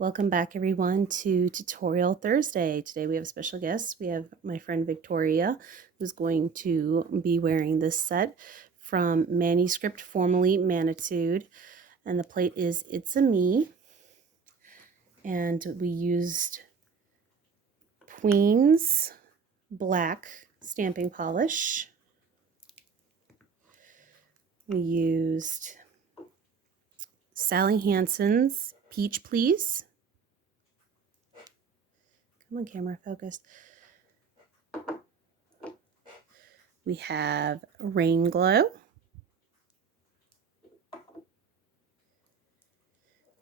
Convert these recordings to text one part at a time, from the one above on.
Welcome back everyone to Tutorial Thursday. Today we have a special guest. We have my friend Victoria, who's going to be wearing this set from Manuscript, formerly Manitude. And the plate is It's a Me. And we used Queen's Black stamping polish. We used Sally Hansen's Peach Please. Come on, camera, focus. We have Rain Glow,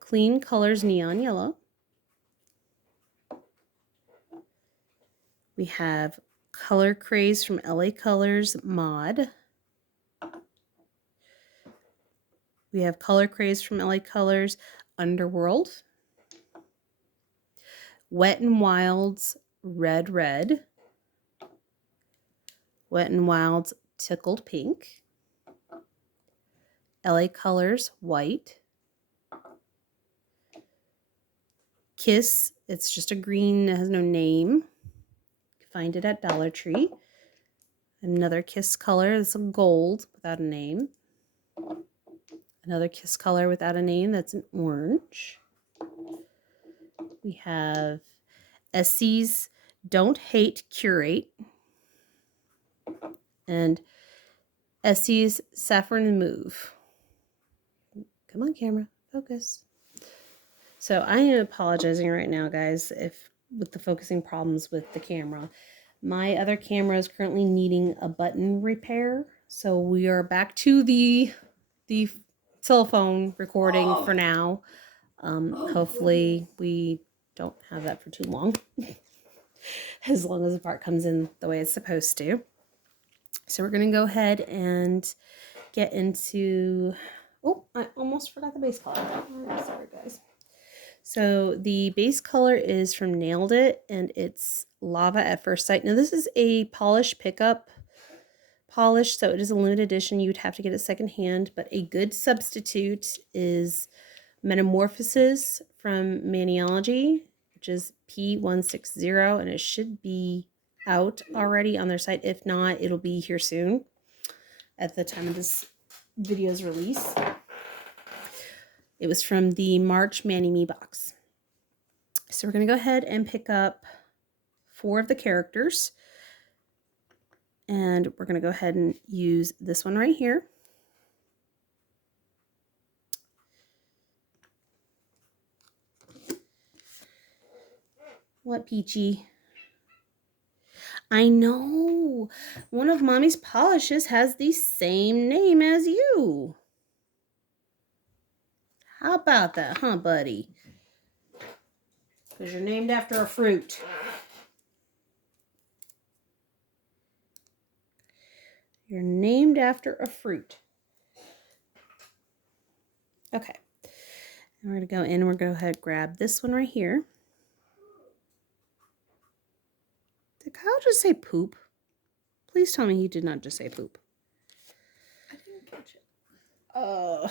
Clean Colors Neon Yellow. We have Color Craze from LA Colors Mod. We have Color Craze from LA Colors Underworld. Wet n Wild's Red Red. Wet n Wild's Tickled Pink. LA Colors White. Kiss, it's just a green, it has no name. You can find it at Dollar Tree. Another Kiss color, it's a gold without a name. Another Kiss color without a name, that's an orange. We have Essie's Don't Hate Curate. And Essie's Saffron Move. Come on, camera, focus. So I am apologizing right now, guys, if with the focusing problems with the camera. My other camera is currently needing a button repair, so we are back to the cell phone recording for now. Hopefully we don't have that for too long, as long as the part comes in the way it's supposed to. So we're going to go ahead and get into... Oh, I almost forgot the base color. Oh, sorry, guys. So the base color is from Nailed It, and it's Lava at First Sight. Now this is a polish pickup polish, so it is a limited edition. You would have to get it secondhand, but a good substitute is Metamorphosis from Maniology, which is P160, and it should be out already on their site. If not, it'll be here soon at the time of this video's release. It was from the March Mani Me box. So we're going to go ahead and pick up 4 of the characters. And we're going to go ahead and use this one right here. What, Peachy? I know. One of Mommy's polishes has the same name as you. How about that, huh, buddy? Because you're named after a fruit. You're named after a fruit. Okay. And we're going to go in and we're going to go ahead and grab this one right here. Did Kyle just say poop? Please tell me he did not just say poop. I didn't catch it.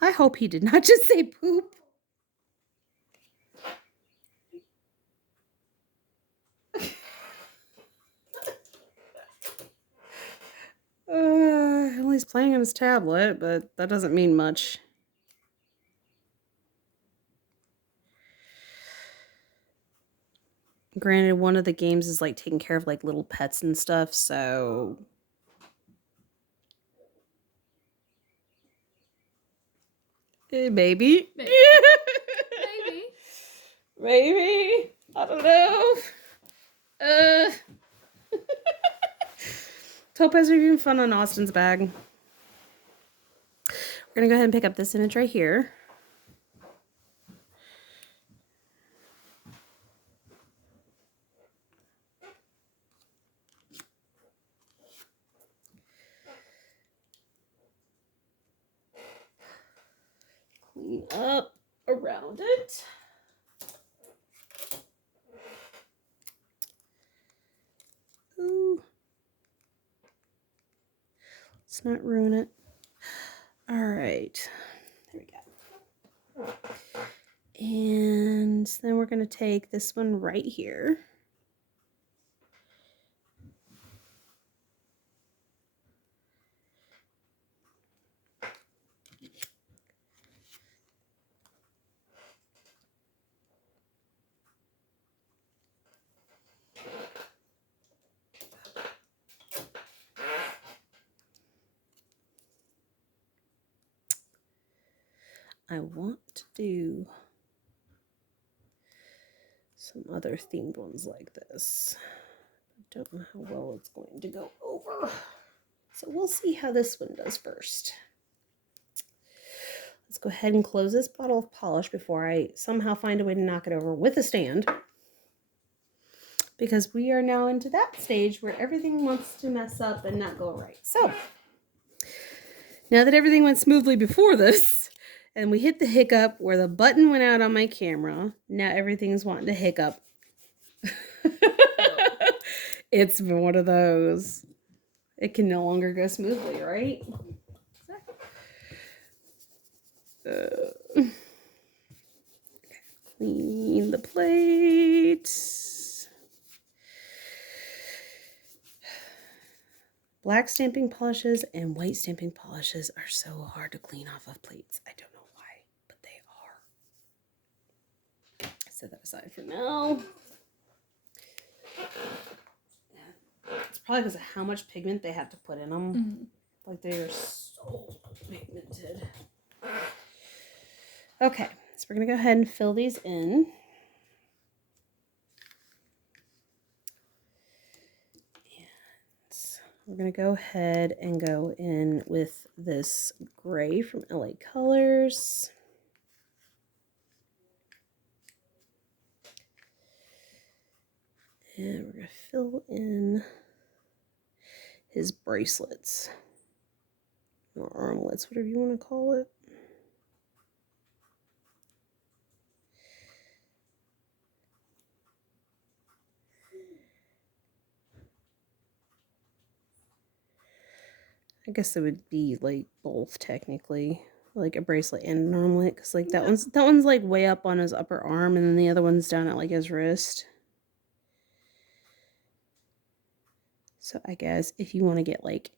I hope he did not just say poop. Well, he's playing on his tablet, but that doesn't mean much. Granted, one of the games is like taking care of like little pets and stuff, so... Maybe. Maybe. Maybe. Maybe. I don't know. Topaz are having fun on Austin's bag. We're going to go ahead and pick up this image right here. Clean up around it. Ooh. Let's not ruin it. All right. There we go. And then we're going to take this one right here. I want to do some other themed ones like this. I don't know how well it's going to go over. So we'll see how this one does first. Let's go ahead and close this bottle of polish before I somehow find a way to knock it over with a stand. Because we are now into that stage where everything wants to mess up and not go right. So, now that everything went smoothly before this, and we hit the hiccup where the button went out on my camera, now everything's wanting to hiccup. It's been one of those. It can no longer go smoothly, right? Clean the plate. Black stamping polishes and white stamping polishes are so hard to clean off of plates. I don't know why, but they are. Set that aside for now. It's probably because of how much pigment they have to put in them. Mm-hmm. Like they are so pigmented. Okay, so we're going to go ahead and fill these in. We're going to go ahead and go in with this gray from LA Colors. And we're going to fill in his bracelets. Or armlets, whatever you want to call it. I guess it would be like both technically, like a bracelet and an armlet, because like that one's like way up on his upper arm, and then the other one's down at like his wrist. So I guess if you want to get like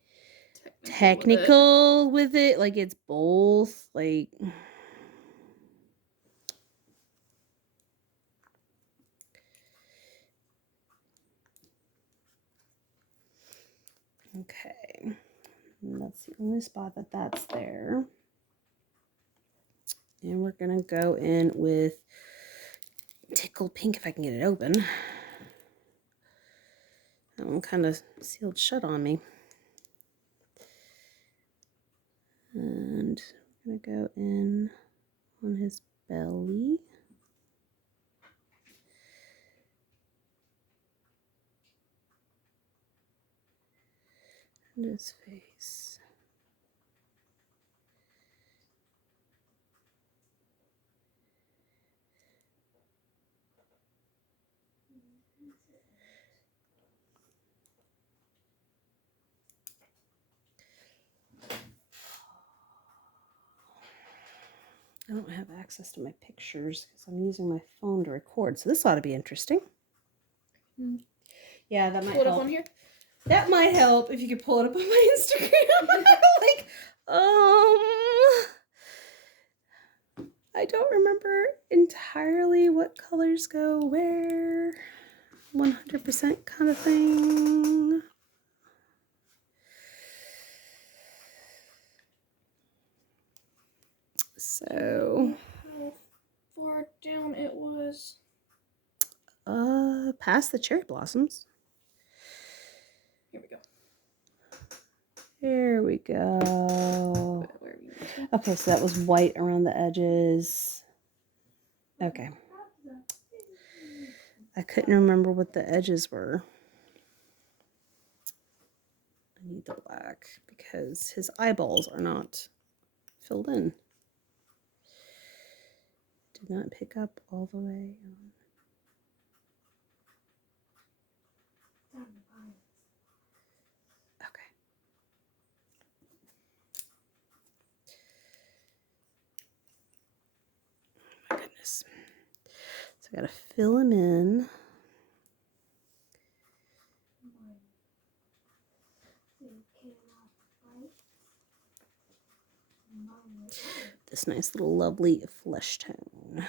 technical with it, like it's both, like. Okay, and that's the only spot that's there. And we're gonna go in with Tickle Pink if I can get it open. That one kind of sealed shut on me. And I'm gonna go in on his belly. And his face. I don't have access to my pictures because I'm using my phone to record, so this ought to be interesting. Yeah, that might help. Pull it up on here? That might help if you could pull it up on my Instagram. Like, I don't remember entirely what colors go where. 100% kind of thing. So, how far down it was? Past the cherry blossoms. Here we go. There we go. Okay, so that was white around the edges. Okay. I couldn't remember what the edges were. I need the black because his eyeballs are not filled in. Did not pick up all the way on. Okay. My goodness. So I gotta fill him in. This nice little lovely flesh tone.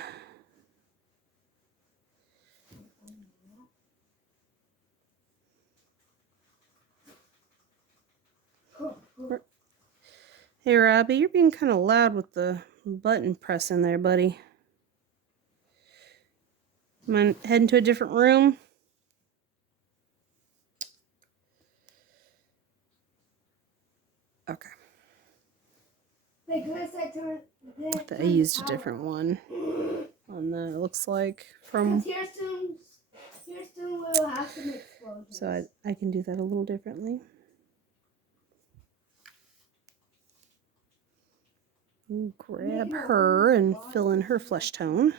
Hey Robbie, you're being kind of loud with the button pressing there, buddy. Mind heading to a different room? Okay. I used a different one on the, it looks like, from... Here soon we'll have some explosions. So I can do that a little differently. Grab her and fill in her flesh tone.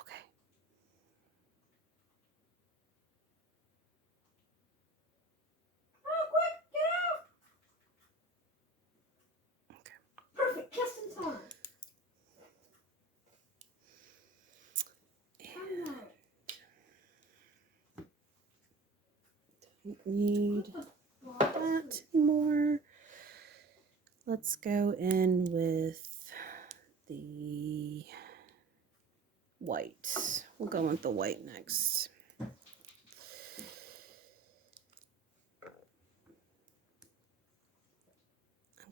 Okay. Oh, quick, get out! Okay. Perfect, just in time. Don't need that anymore. Let's go in with the white. We'll go with the white next. I'm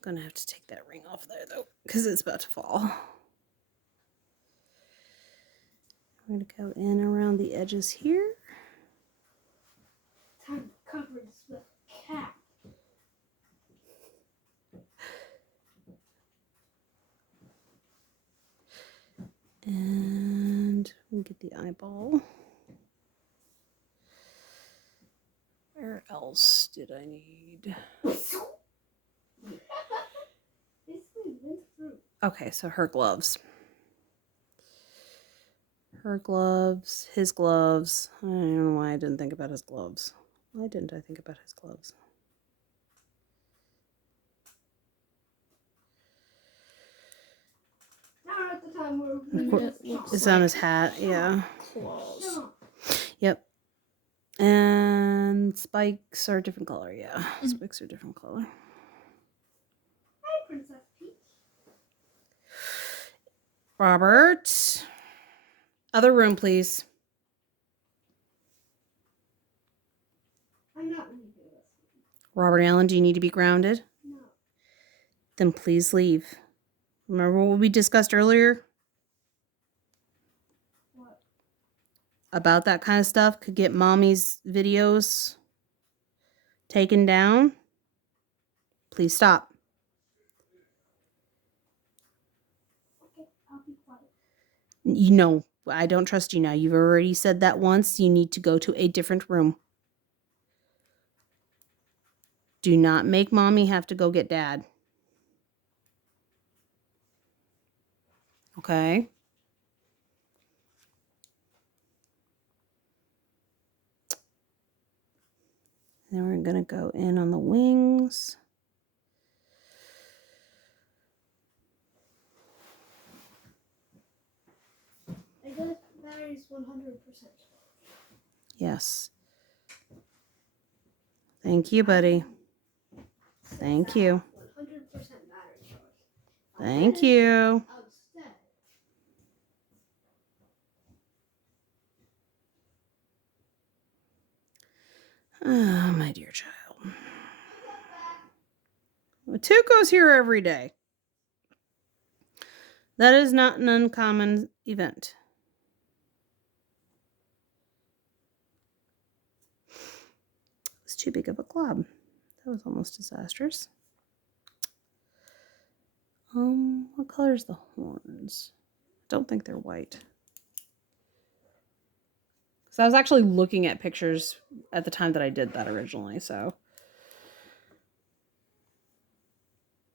gonna have to take that ring off there though, because it's about to fall. I'm gonna go in around the edges here. Time to cover this with a cap. And we'll get the eyeball. Where else did I need? Okay, so her gloves. Her gloves, his gloves. I don't know why I didn't think about his gloves. Why didn't I think about his gloves? Now at the time It's on his hat, yeah. Claws. Yep. And spikes are a different color, yeah. Spikes are a different color. Hi, Princess Peach. Robert. Other room, please. I'm not going to do this. Robert Allen, do you need to be grounded? No. Then please leave. Remember what we discussed earlier? What? About that kind of stuff could get mommy's videos taken down. Please stop. Okay, I'll be quiet. You know, I don't trust you now. You've already said that once. You need to go to a different room. Do not make mommy have to go get dad. Okay? Then we're going to go in on the wings. I guess battery's 100%. Yes. Thank you, buddy. Thank you. 100% battery charge. Thank you. Outstanding. Oh, my dear child. Well, Tuco's here every day. That is not an uncommon event. It's too big of a glob. That was almost disastrous. What color is the horns? I don't think they're white. So I was actually looking at pictures at the time that I did that originally, so.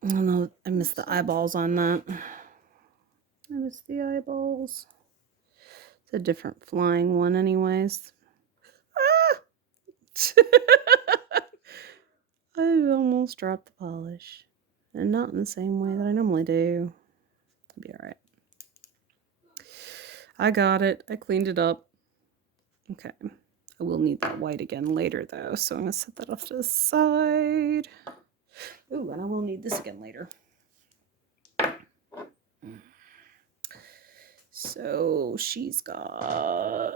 I don't know, I missed the eyeballs on that. I missed the eyeballs. It's a different flying one anyways. Ah! I almost dropped the polish. and not in the same way that I normally do. It'll be alright. I got it. I cleaned it up. Okay. I will need that white again later though, so I'm going to set that off to the side. Ooh, and I will need this again later. So she's got...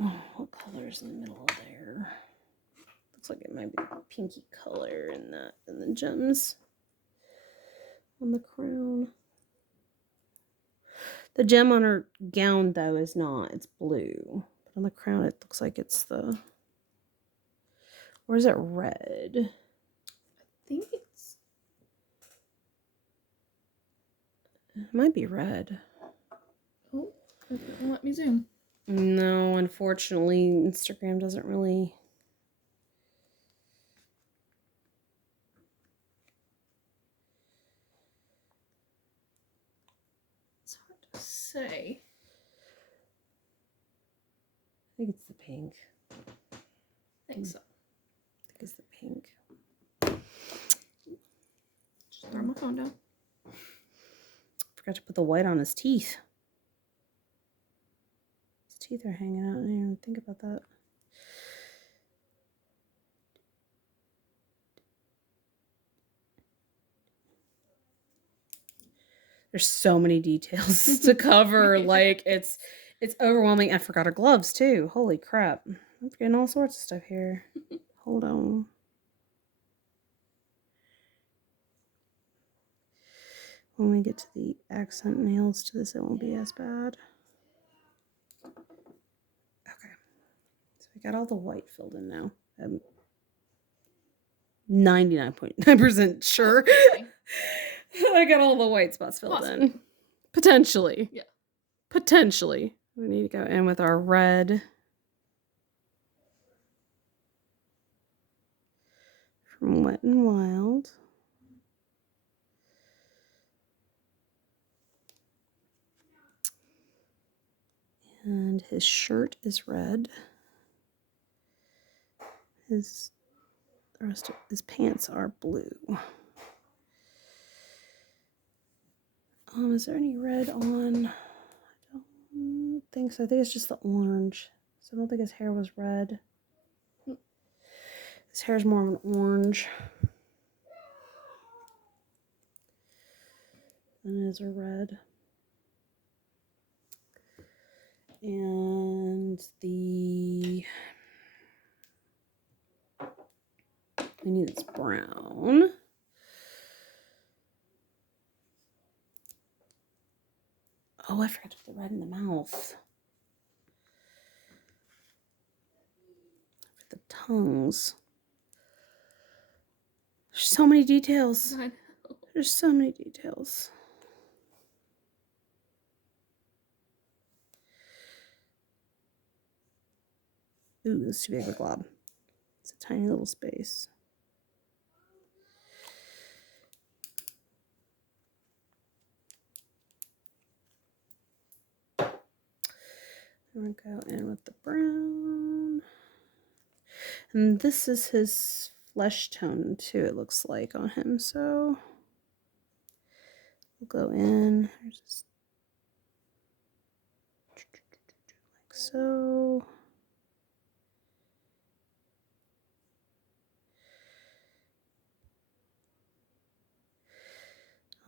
Oh, what color is in the middle of there? Looks like it might be a pinky color in that, and the gems on the crown. The gem on her gown, though, is not. It's blue. But on the crown, it looks like it's the... Or is it red? I think it might be red. Oh, it won't let me zoom. No, unfortunately, Instagram doesn't really... It's hard to say. I think it's the pink. I think so. I think it's the pink. Just throw my phone down. Forgot to put the white on his teeth. His teeth are hanging out. I didn't even think about that. There's so many details to cover. Like it's overwhelming. I forgot her gloves too. Holy crap. I'm forgetting all sorts of stuff here. Hold on. When we get to the accent nails to this, it won't be as bad. Okay. So we got all the white filled in now. I'm 99.9% sure. Okay. I got all the white spots filled Possibly. in. Potentially. Yeah. Potentially. We need to go in with our red. From Wet and Wild. And his shirt is red. The rest of his pants are blue. Is there any red on? I don't think so. I think it's just the orange. So I don't think his hair was red. His hair is more of an orange. And it is a red. And we need this brown. Oh, I forgot to put the red in the mouth. For the tongues. There's so many details. I know. There's so many details. Ooh, this is too big of a glob. It's a tiny little space. I'm gonna go in with the brown. And this is his flesh tone too, it looks like on him. So we'll go in. There's this, like so.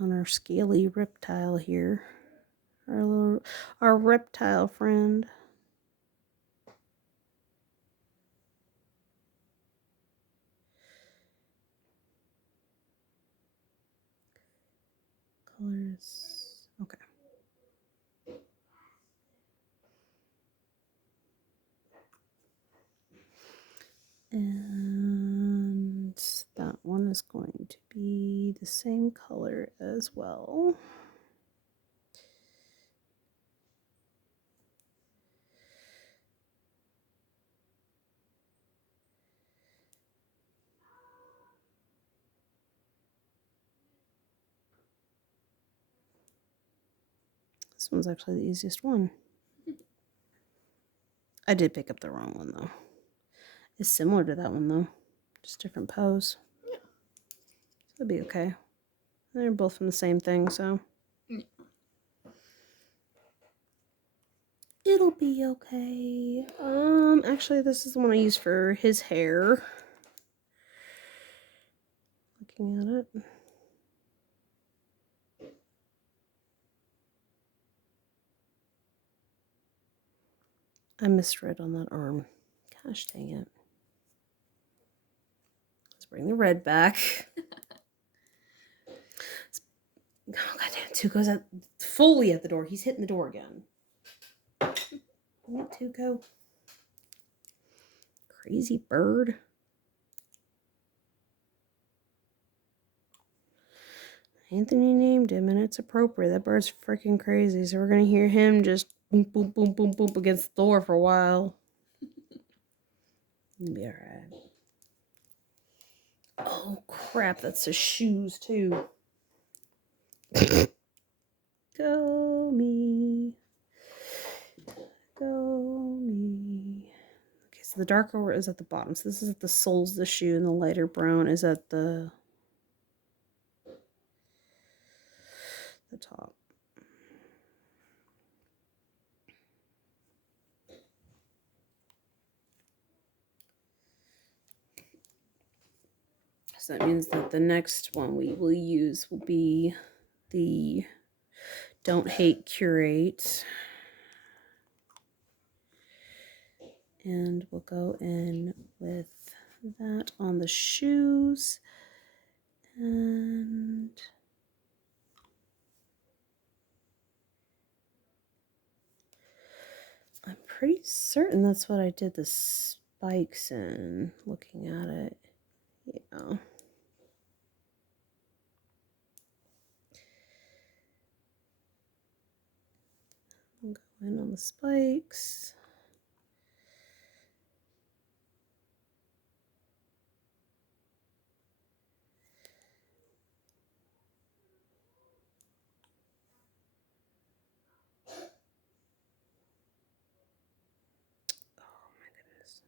On our scaly reptile here. Our reptile friend. Colors. Okay. And that one is going to be the same color as well. This one's actually the easiest one. I did pick up the wrong one though. It's similar to that one though, just different pose. Yeah. That'd be okay. They're both from the same thing, so. Yeah. It'll be okay. Actually, this is the one I used for his hair. Looking at it. I misread on that arm. Gosh dang it. Let's bring the red back. Oh, goddamn, Tuco's fully at the door. He's hitting the door again. Let Tuco. Crazy bird. Anthony named him, and it's appropriate. That bird's freaking crazy, so we're gonna hear him just boom, boom, boom, boom, boom against the door for a while. It'll be alright. Oh crap, that's his shoes too. Go me. Go me. Okay, so the darker is at the bottom. So this is at the soles of the shoe, and the lighter brown is at the top. So that means that the next one we will use will be the Don't Hate Curate. And we'll go in with that on the shoes. And I'm pretty certain that's what I did the spikes in, looking at it. Yeah. I'll go in on the spikes. Oh my goodness.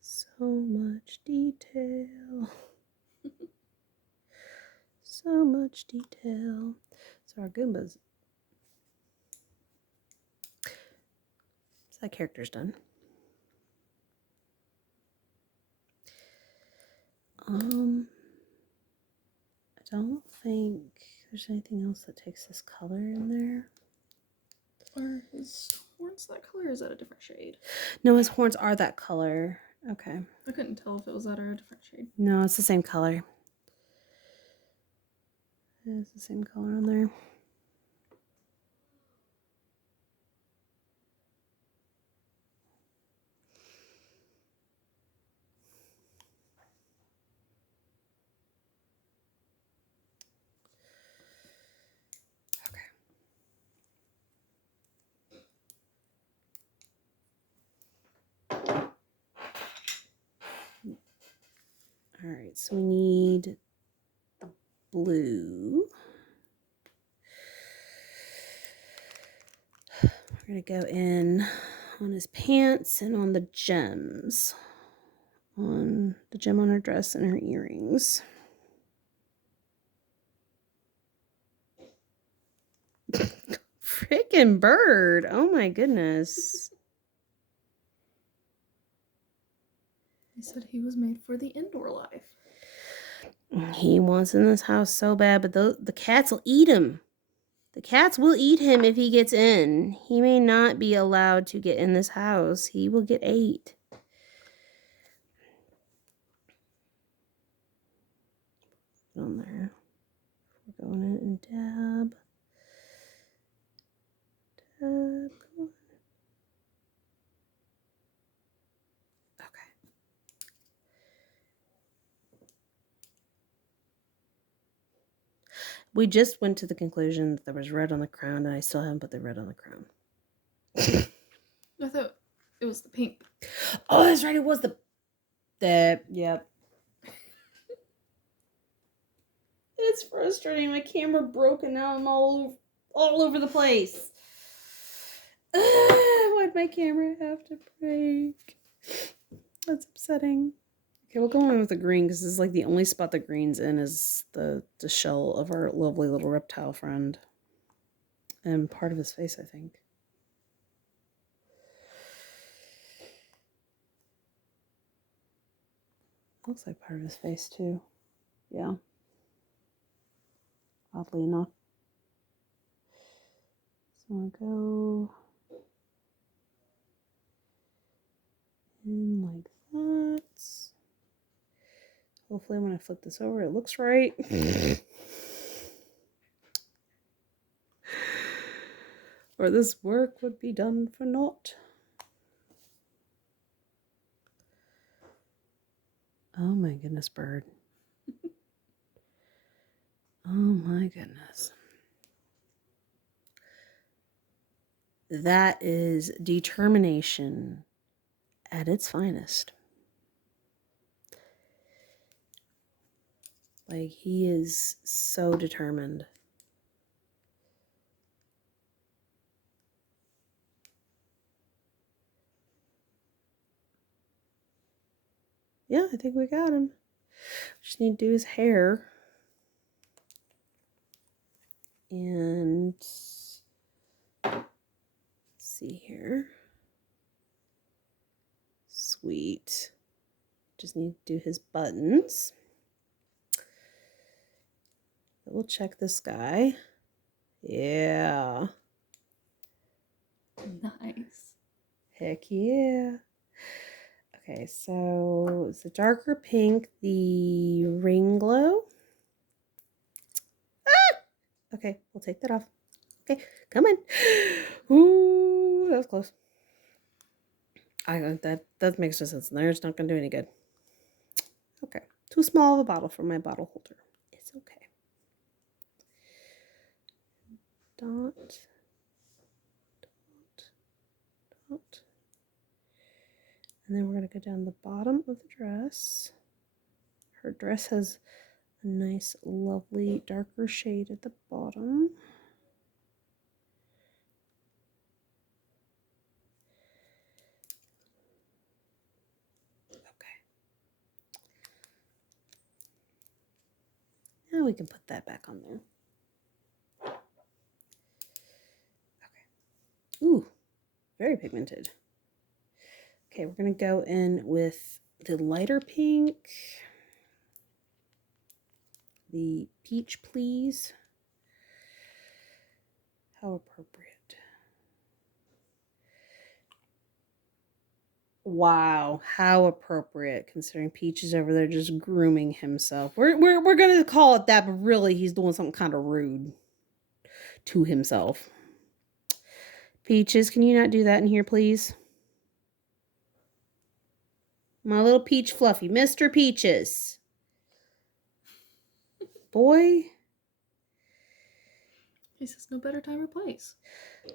So much detail. So much detail. So our Goombas. So that character's done. I don't think there's anything else that takes this color in there. Are his horns that color or is that a different shade? No, his horns are that color. Okay. I couldn't tell if it was that or a different shade. No, it's the same color. It's the same color on there. All right, so we need the blue. We're going to go in on his pants and on the gems. On the gem on her dress and her earrings. Freaking bird. Oh my goodness. He said he was made for the indoor life. He wants in this house so bad, but the cats will eat him. The cats will eat him if he gets in. He may not be allowed to get in this house. He will get ate. On there. We're going in and dab. Dab. Come on. Okay. We just went to the conclusion that there was red on the crown, and I still haven't put the red on the crown. I thought it was the pink. Oh, that's right. It was the yep. It's frustrating. My camera broke and now I'm all over the place. Why'd my camera have to break? That's upsetting. Okay, we'll go in with the green because this is like the only spot the green's in is the shell of our lovely little reptile friend. And part of his face, I think. Looks like part of his face too. Yeah. Oddly enough. So I'll go in like that. Hopefully when I flip this over it looks right. Or this work would be done for naught. Oh my goodness, bird. Oh my goodness. That is determination at its finest. Like, he is so determined. Yeah, I think we got him. Just need to do his hair. And let's see here. Sweet. Just need to do his buttons. We'll check this guy. Yeah. Nice. Heck yeah. Okay, so it's a darker pink, the ring glow. Ah! Okay, we'll take that off. Okay, come on. Ooh, that was close. That makes no sense. There, it's not gonna do any good. Okay, too small of a bottle for my bottle holder. It's okay. Dot, dot, dot. And then we're gonna go down the bottom of the dress. Her dress has a nice, lovely, darker shade at the bottom. Now we can put that back on there. Okay. Ooh, very pigmented. Okay, we're going to go in with the lighter pink. The peach, please. How appropriate. Wow, how appropriate, considering Peach is over there just grooming himself. We're gonna call it that, but really he's doing something kind of rude to himself. Peaches, can you not do that in here, please? My little Peach Fluffy, Mr. Peaches. Boy. He says no better time or place.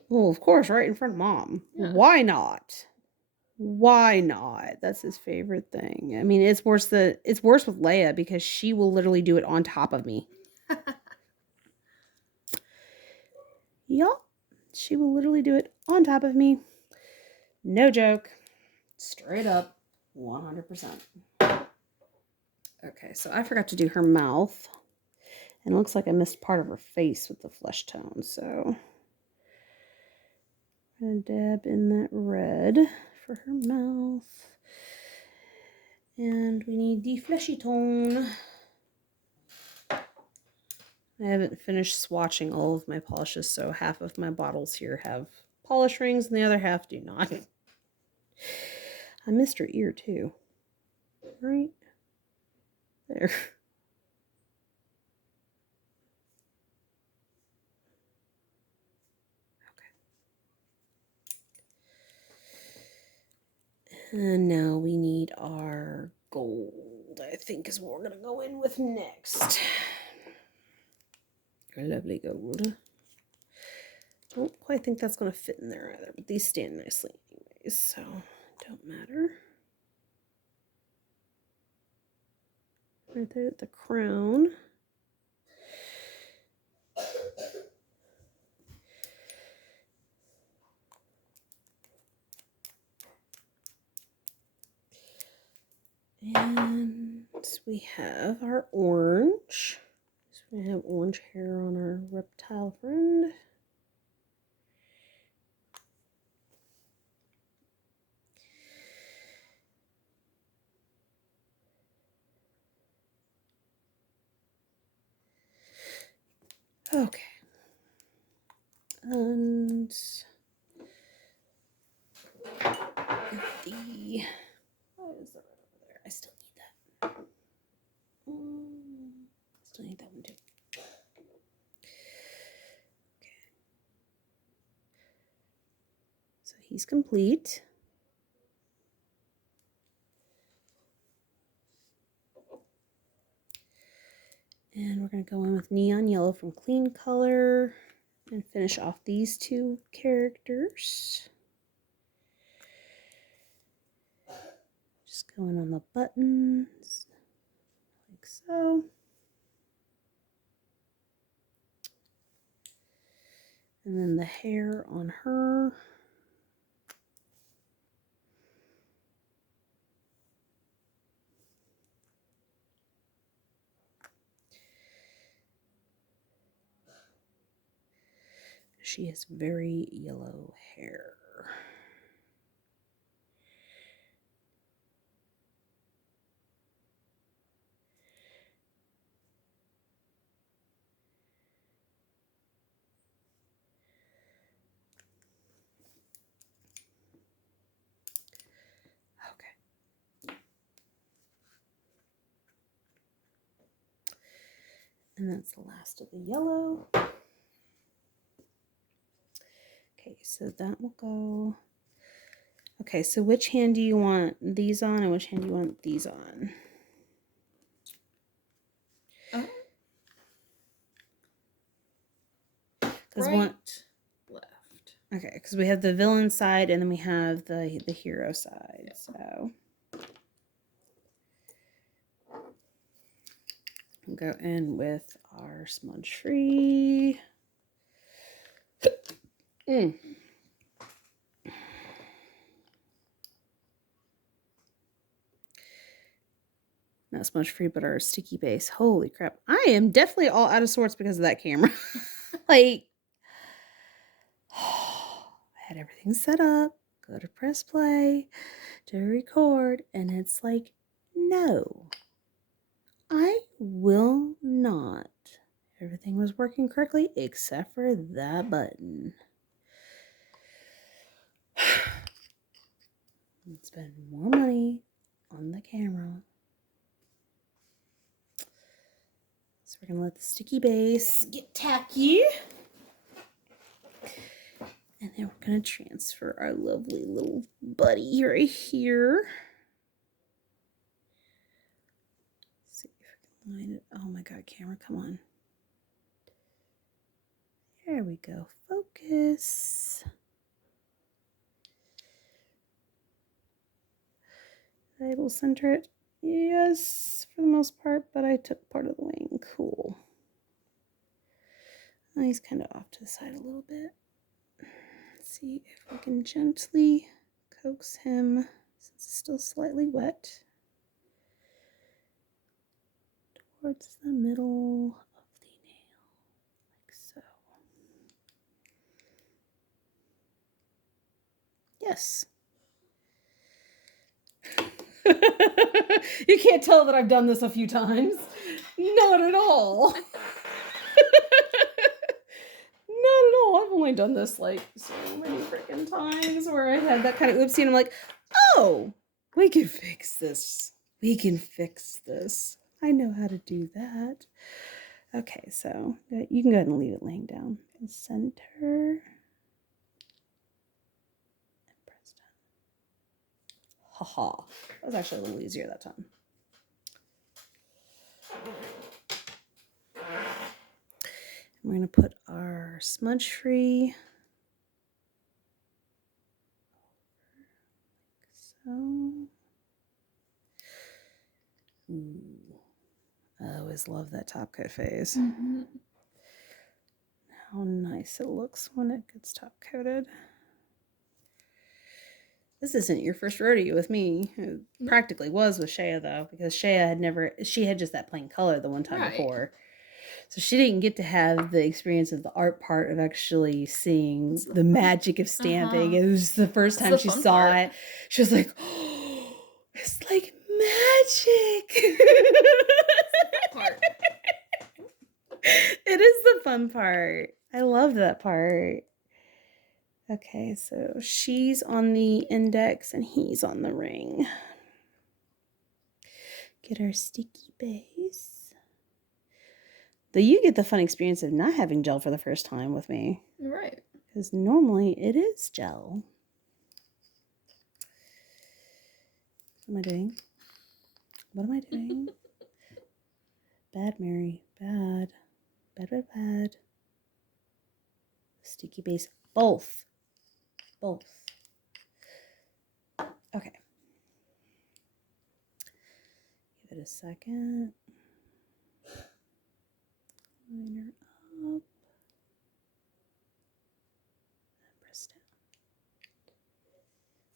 Well, of course, right in front of Mom. Yeah. Why not? Why not? That's his favorite thing. I mean, it's worse with Leia because she will literally do it on top of me. Yup. She will literally do it on top of me. No joke. Straight up. 100%. Okay, so I forgot to do her mouth. And it looks like I missed part of her face with the flesh tone, so I'm gonna dab in that red for her mouth. And we need the fleshy tone. I haven't finished swatching all of my polishes, so half of my bottles here have polish rings and the other half do not. I missed her ear too. Right there. And now we need our gold, I think is what we're going to go in with next. Our lovely gold. Don't quite think that's going to fit in there either, but these stand nicely anyways, so it don't matter. Right there at the crown. And we have our orange. So we have orange hair on our reptile friend. Okay. And the, what is that right over there? I still need that. Still need that one too. Okay. So he's complete. And we're going to go in with neon yellow from Clean Color and finish off these two characters. Just going on the buttons, like so. And then the hair on her. She has very yellow hair. Okay. And that's the last of the yellow. Okay, so that will go. Okay, so which hand do you want these on and which hand do you want these on? Because Right, left. Okay, because we have the villain side and then we have the hero side. Yeah. So we'll go in with our smudge free. Not smudge free, but our sticky base. Holy crap. I am definitely all out of sorts because of that camera. Like, I had everything set up, go to press play, to record, and it's like, no, I will not. Everything was working correctly except for that button. Spend more money on the camera. So we're going to let the sticky base get tacky. And then we're going to transfer our lovely little buddy right here. Let's see if I can line it. Oh my God, camera, come on. There we go. Focus. I able to center it? Yes, for the most part, but I took part of the wing. Cool. Oh, he's kind of off to the side a little bit. Let's see if we can gently coax him, since it's still slightly wet, towards the middle of the nail, like so. Yes. You can't tell that I've done this a few times. Not at all. Not at all. I've only done this like so many freaking times where I had that kind of oopsie and I'm like, oh, we can fix this. We can fix this. I know how to do that. Okay, so you can go ahead and leave it laying down. Center. And press down. Haha. That was actually a little easier that time. We're going to put our smudge free. So. Ooh. I always love that top coat phase. Mm-hmm. How nice it looks when it gets top coated. This isn't your first rodeo with me. It practically was with Shea though, because Shea she had just that plain color the one time Right. before. So she didn't get to have the experience of the art part of actually seeing the magic of stamping. It was the first time she saw it. She was like, oh, it's like magic. It is the fun part. I love that part. Okay, so she's on the index and he's on the ring. Get our sticky base. Though you get the fun experience of not having gel for the first time with me. Right. Because normally it is gel. What am I doing? What am I doing? Bad, Mary. Bad. Bad, bad, bad. Sticky base. Both. Both. Okay. Give it a second. Liner up. Press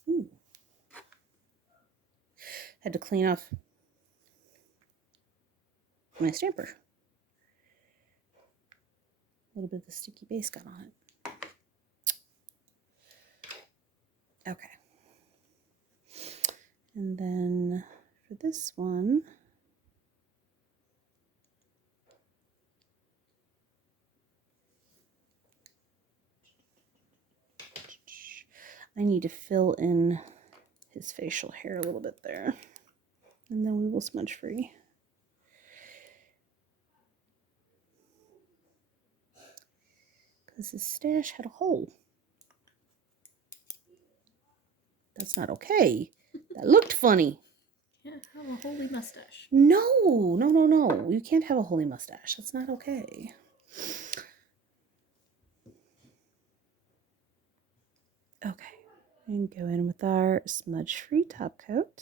down. Ooh. Had to clean off my stamper. A little bit of the sticky base got on it. Okay. And then for this one, I need to fill in his facial hair a little bit there. And then we will smudge free. Because his stash had a hole. That's not okay. That looked funny. Can't have a holy mustache. No, no, no, no. You can't have a holy mustache. That's not okay. Okay. And go in with our smudge-free top coat.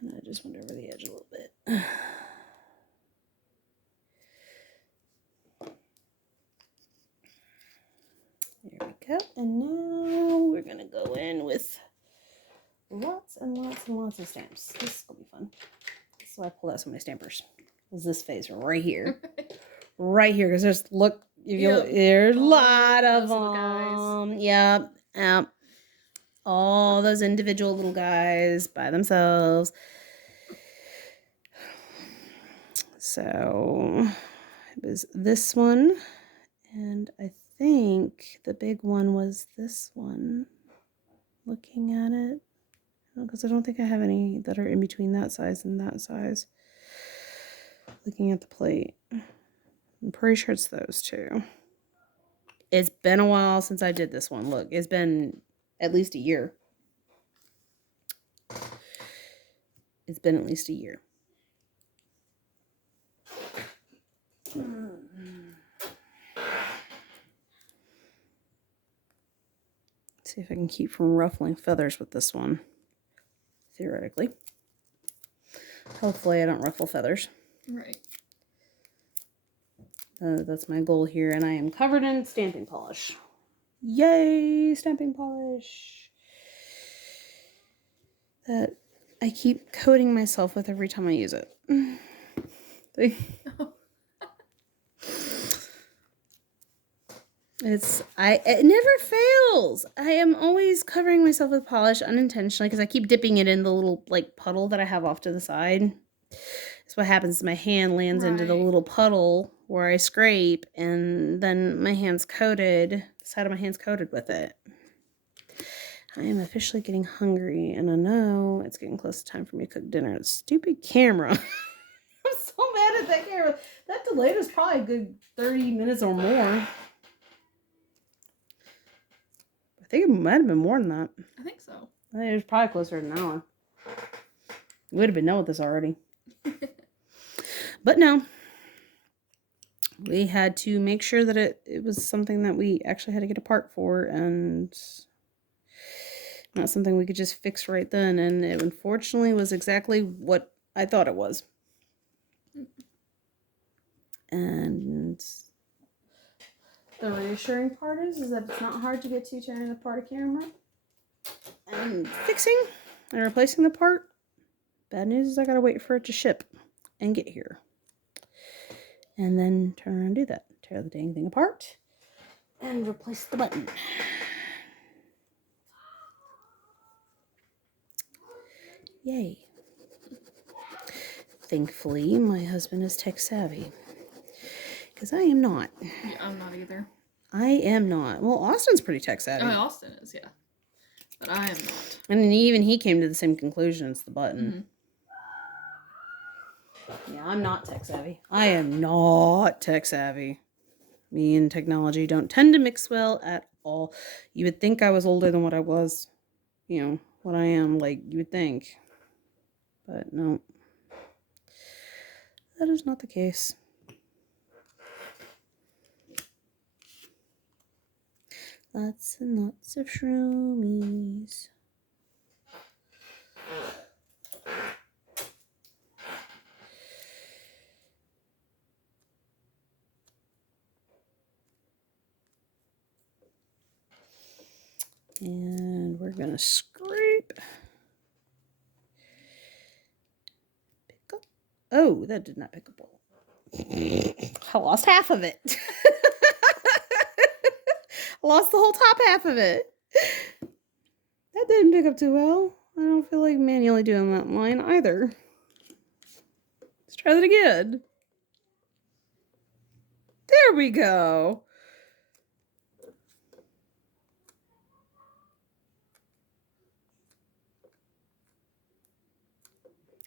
And I just went over the edge a little bit. There we go. And now we're going to go in with lots and lots and lots of stamps. This will be fun. So I pulled out some of my stampers. Is this phase right here. Right here. Because there's, look, there's a lot of them. Yep. Yep. All those individual little guys by themselves. So it was this one. And I think the big one was this one. Looking at it. Because I don't think I have any that are in between that size and that size. Looking at the plate. I'm pretty sure it's those two. It's been a while since I did this one. Look, it's been at least a year. It's been at least a year. See if I can keep from ruffling feathers with this one. Theoretically. Hopefully I don't ruffle feathers. Right. That's my goal here, and I am covered in stamping polish. Yay, stamping polish. That I keep coating myself with every time I use it. It never fails. I am always covering myself with polish unintentionally because I keep dipping it in the little like puddle that I have off to the side. That's what happens is my hand lands into the little puddle where I scrape, and then my hand's coated, the side of my hand's coated with it. I am officially getting hungry, and I know it's getting close to time for me to cook dinner. Stupid camera. I'm so mad at that camera. That delayed was probably a good 30 minutes or more. I think it might have been more than that. I think so. I think it was probably closer to an hour. We would have been done with this already. But no. We had to make sure that it was something that we actually had to get a part for, and Not something we could just fix right then, and it unfortunately was exactly what I thought it was. And the reassuring part is that it's not hard to get to turning apart a camera and fixing and replacing the part. Bad news is I gotta wait for it to ship and get here. And then turn around and do that. Tear the dang thing apart and replace the button. Yay. Thankfully, my husband is tech savvy. Because I am not. Yeah, I'm not either. I am not. Well, Austin's pretty tech savvy. Oh, Austin is, yeah. But I am not. And even he came to the same conclusion as the button. Yeah, I'm not tech savvy. I am not tech savvy. Me and technology don't tend to mix well at all. You would think I was older than what I was. You know, what I am, like, you would think. But no. That is not the case. Lots and lots of shroomies. And we're gonna scrape. Pick up. Oh, that did not pick up all. I lost half of it. I lost the whole top half of it. That didn't pick up too well. I don't feel like manually doing that line either. Let's try that again. There we go.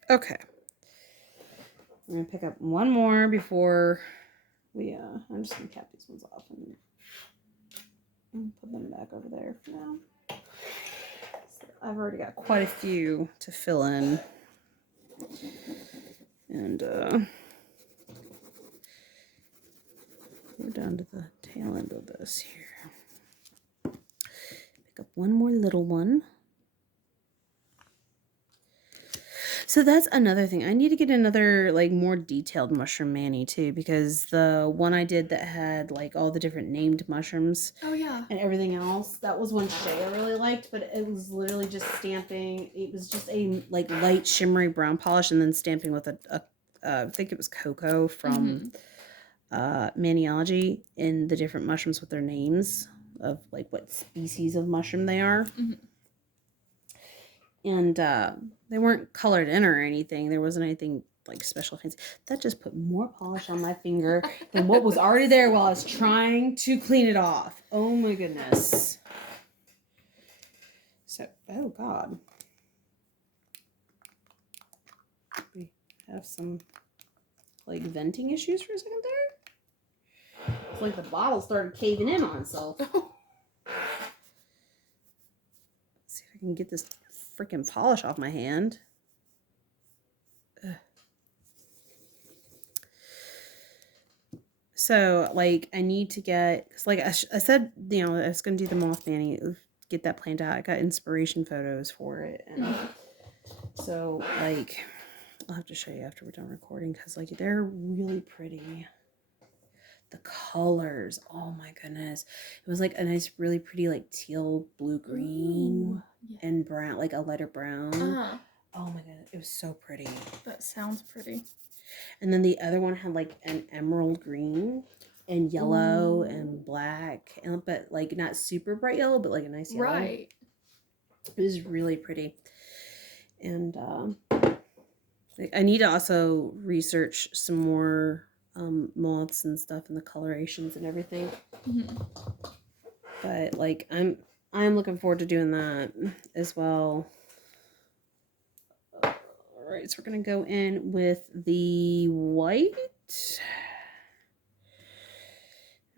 Okay. I'm going to pick up one more before we, I'm just going to cap these ones off and put them back over there for now. So I've already got quite a few to fill in. And, we're down to the tail end of this here. Pick up one more little one. So that's another thing. I need to get another, like, more detailed mushroom mani, too, because the one I did that had, like, all the different named mushrooms. Oh, yeah. And everything else, that was one Shaya really liked, but it was literally just stamping. It was just a, like, light, shimmery brown polish and then stamping with I think it was cocoa from Maniology in the different mushrooms with their names of, like, what species of mushroom they are. And they weren't colored in or anything. There wasn't anything like special fancy. That just put more polish on my finger than what was already there while I was trying to clean it off. Oh my goodness. So, oh God. We have some like venting issues for a second there. It's like the bottle started caving in on itself. Let's see if I can get this freaking polish off my hand. Ugh. So, like, I need to get, cause like I said, you know, I was going to do the moth mani, get that planned out. I got inspiration photos for it. And so, like, I'll have to show you after we're done recording, because, like, they're really pretty. The colors, oh my goodness. It was, like, a nice, really pretty, like, teal, blue, green, and brown, like, a lighter brown. Oh my god, it was so pretty. That sounds pretty. And then the other one had like an emerald green and yellow and black, and but like not super bright yellow, but like a nice yellow. Right. It was really pretty. And I need to also research some more moths and stuff and the colorations and everything. But like I'm looking forward to doing that as well. Alright, so we're going to go in with the white.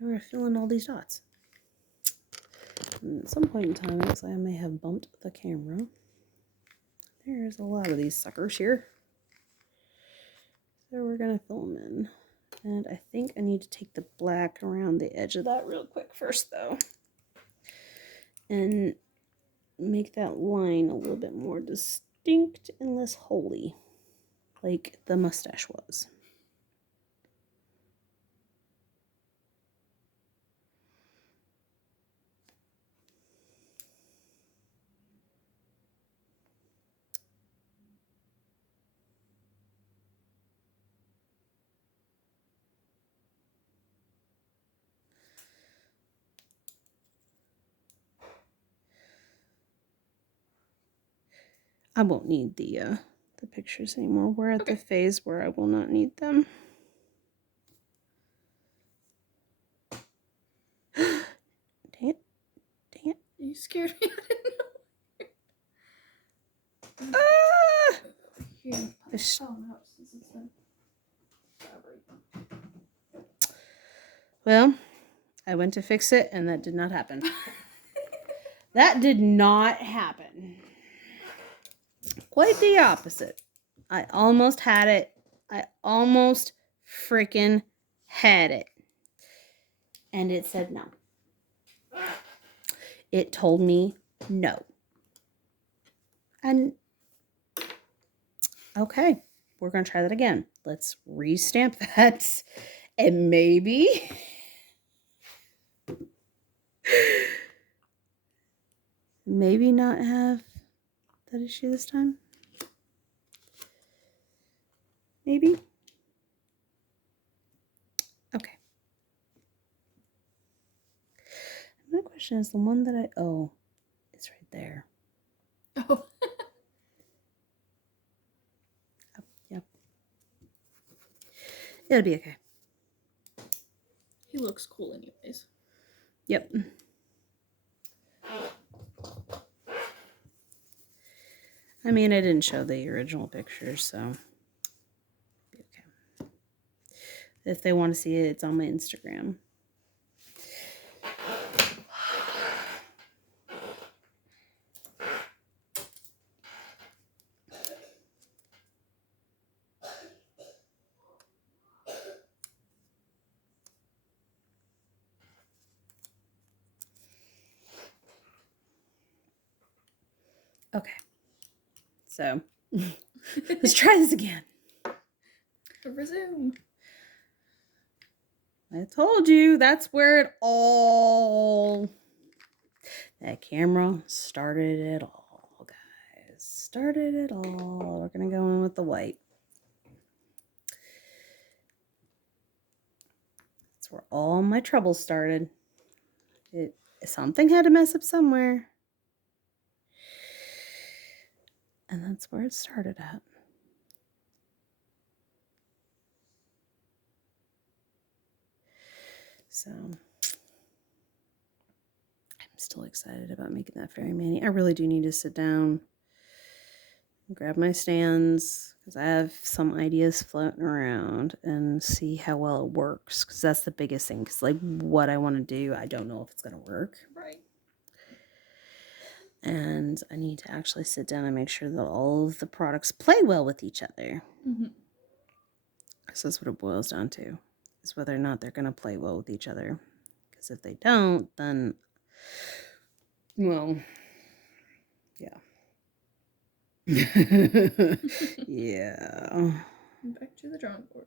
And we're going to fill in all these dots. And at some point in time, it looks like I may have bumped the camera. There's a lot of these suckers here. So we're going to fill them in. And I think I need to take the black around the edge of that real quick first, though. And make that line a little bit more distinct and less holy, like the mustache was. I won't need the pictures anymore. We're at the phase where I will not need them. Dang it. Dang it. You scared me. Ah! Here, This- out since it's been fabric. Well, I went to fix it and that did not happen. That did not happen. Quite the opposite. I almost had it. I almost freaking had it. And it said no. It told me no. And okay, we're going to try that again. Let's restamp that. And maybe not have that issue this time. Maybe. Okay. My question is the one that it's right there. Oh. Yep. It'll be okay. He looks cool anyways. Yep. I mean, I didn't show the original pictures, so be okay. If they want to see it, it's on my Instagram. Okay. So, let's try this again. Resume. I told you, that's where it all... That camera started it all, guys. Started it all. We're going to go in with the white. That's where all my troubles started. Something had to mess up somewhere. And that's where it started at. So, I'm still excited about making that fairy mani. I really do need to sit down and grab my stands because I have some ideas floating around and see how well it works, because that's the biggest thing. Because like what I want to do, I don't know if it's going to work. Right. And I need to actually sit down and make sure that all of the products play well with each other. Mm-hmm. So that's what it boils down to, is whether or not they're going to play well with each other. Because if they don't, then, well, yeah. Yeah. Back to the drawing board.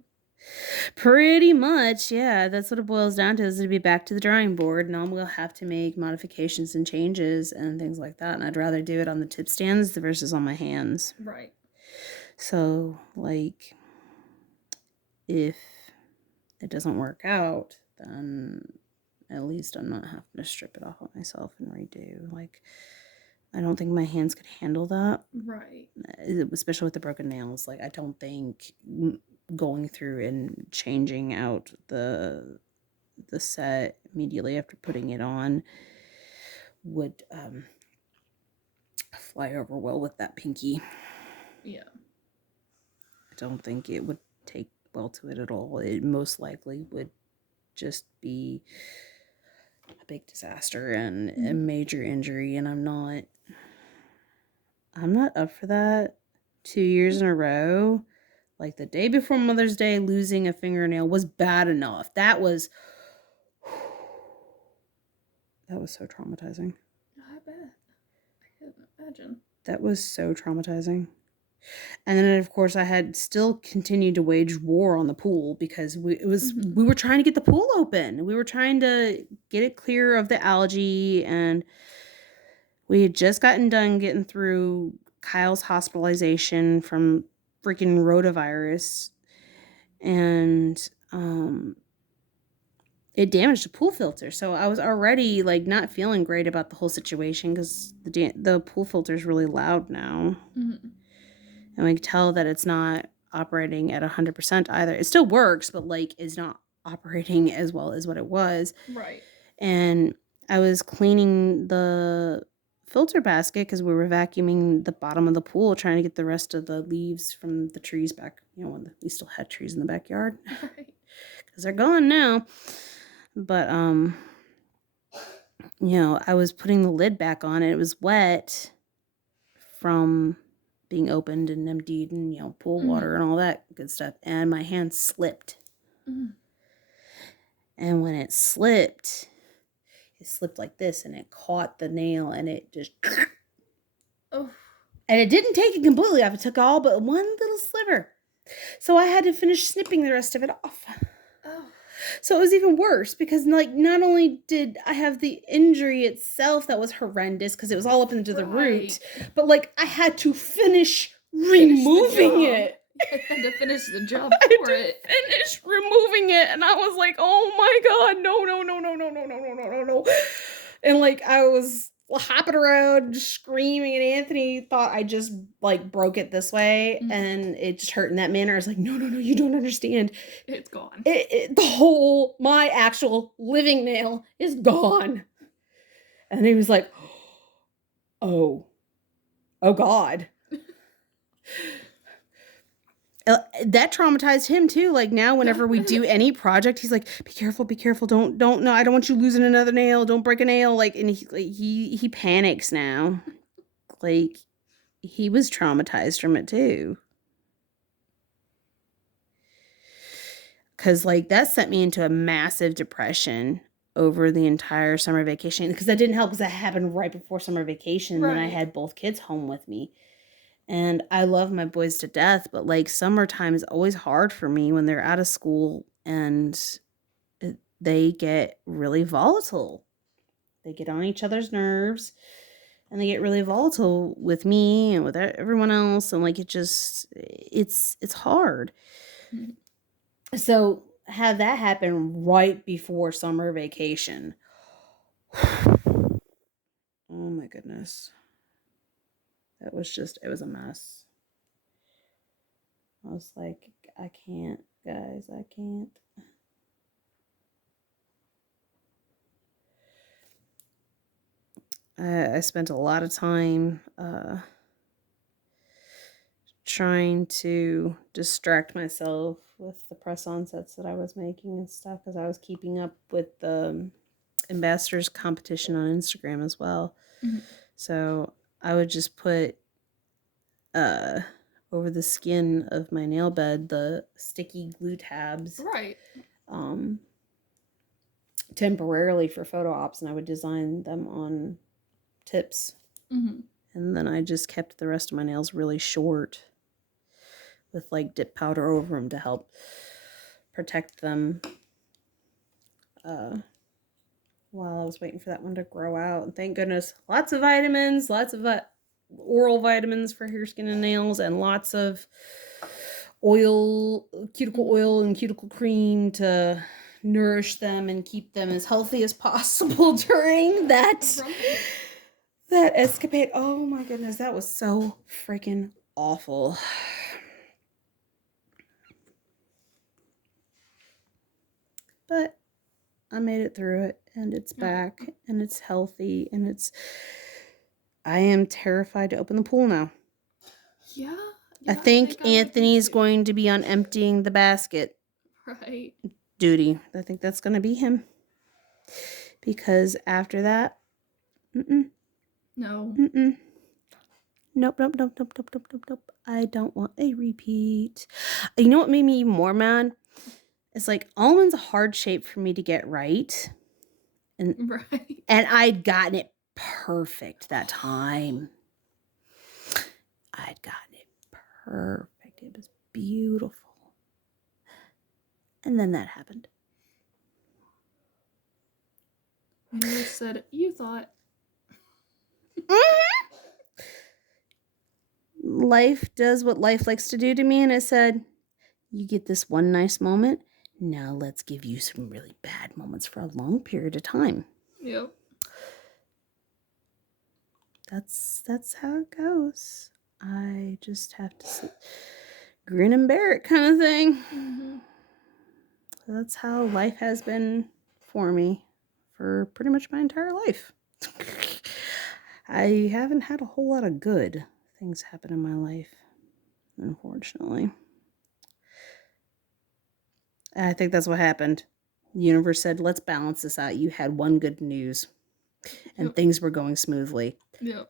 Pretty much, yeah. That's what it boils down to, is to be back to the drawing board. And we'll have to make modifications and changes and things like that. And I'd rather do it on the tip stands versus on my hands. Right. So, like, if it doesn't work out, then at least I'm not having to strip it off of myself and redo. Like, I don't think my hands could handle that. Right. Especially with the broken nails. Like, I don't think going through and changing out the set immediately after putting it on would fly over well with that pinky. Yeah. I don't think it would take well to it at all. It most likely would just be a big disaster and a major injury, and I'm not up for that. 2 years in a row. Like the day before Mother's Day, losing a fingernail was bad enough. That was so traumatizing. I bet. I imagine. That was so traumatizing. And then, of course, I had still continued to wage war on the pool because we were trying to get the pool open. We were trying to get it clear of the algae, and we had just gotten done getting through Kyle's hospitalization from freaking rotavirus, and it damaged the pool filter. So I was already like not feeling great about the whole situation because the pool filter is really loud now. And we can tell that it's not operating at 100% either. It still works, but like is not operating as well as what it was. Right. And I was cleaning the filter basket because we were vacuuming the bottom of the pool, trying to get the rest of the leaves from the trees back. You know, when we still had trees in the backyard, because they're gone now. But you know, I was putting the lid back on, and it was wet from being opened and emptied, and you know, pool water and all that good stuff. And my hand slipped. And when it slipped like this, and it caught the nail, and it just. Oh. And it didn't take it completely off. It took all but one little sliver. So I had to finish snipping the rest of it off. Oh. So it was even worse because, like, not only did I have the injury itself that was horrendous because it was all up into the root, but, like, I had to finish removing it. I had to finish the job I had for to it. finish removing it, and I was like, oh my god, no. And, like, I was hopping around screaming, and Anthony thought I just, like, broke it this way, and it just hurt in that manner. I was like, no, you don't understand. It's gone. My actual living nail is gone. And he was like, oh god. That traumatized him too. Like now, whenever we do any project, he's like, be careful, don't no, I don't want you losing another nail, don't break a nail. Like, and he panics now. Like, he was traumatized from it too. Because, like, that sent me into a massive depression over the entire summer vacation. Because that didn't help because that happened right before summer vacation. And then I had both kids home with me. And I love my boys to death. But, like, summertime is always hard for me when they're out of school and they get really volatile. They get on each other's nerves. And they get really volatile with me and with everyone else. And, like, it's hard. So have that happen right before summer vacation. Oh my goodness. It was a mess. I was like, I can't, guys, I can't. I spent a lot of time trying to distract myself with the press-on sets that I was making and stuff because I was keeping up with the ambassadors competition on Instagram as well. So I would just put over the skin of my nail bed the sticky glue tabs, temporarily for photo ops, and I would design them on tips. And then I just kept the rest of my nails really short with like dip powder over them to help protect them while I was waiting for that one to grow out. And thank goodness, lots of vitamins, lots of oral vitamins for hair, skin, and nails, and lots of oil, cuticle oil and cuticle cream to nourish them and keep them as healthy as possible during that escapade. Oh my goodness, that was so freaking awful. But I made it through it, and it's back, and it's healthy, and I am terrified to open the pool now. Yeah. I think Anthony's going to be on emptying the basket duty. I think that's going to be him. Because after that, no. Nope. I don't want a repeat. You know what made me even more mad? It's like almond's a hard shape for me to get right. And I'd gotten it perfect that time. I'd gotten it perfect. It was beautiful. And then that happened. Universe said, you thought. Life does what life likes to do to me, and it said, you get this one nice moment. Now let's give you some really bad moments for a long period of time. Yep. That's how it goes. I just have to grin and bear it kind of thing. Mm-hmm. That's how life has been for me for pretty much my entire life. I haven't had a whole lot of good things happen in my life, unfortunately. I think that's what happened. The universe said, let's balance this out. You had one good news, and things were going smoothly. Yep.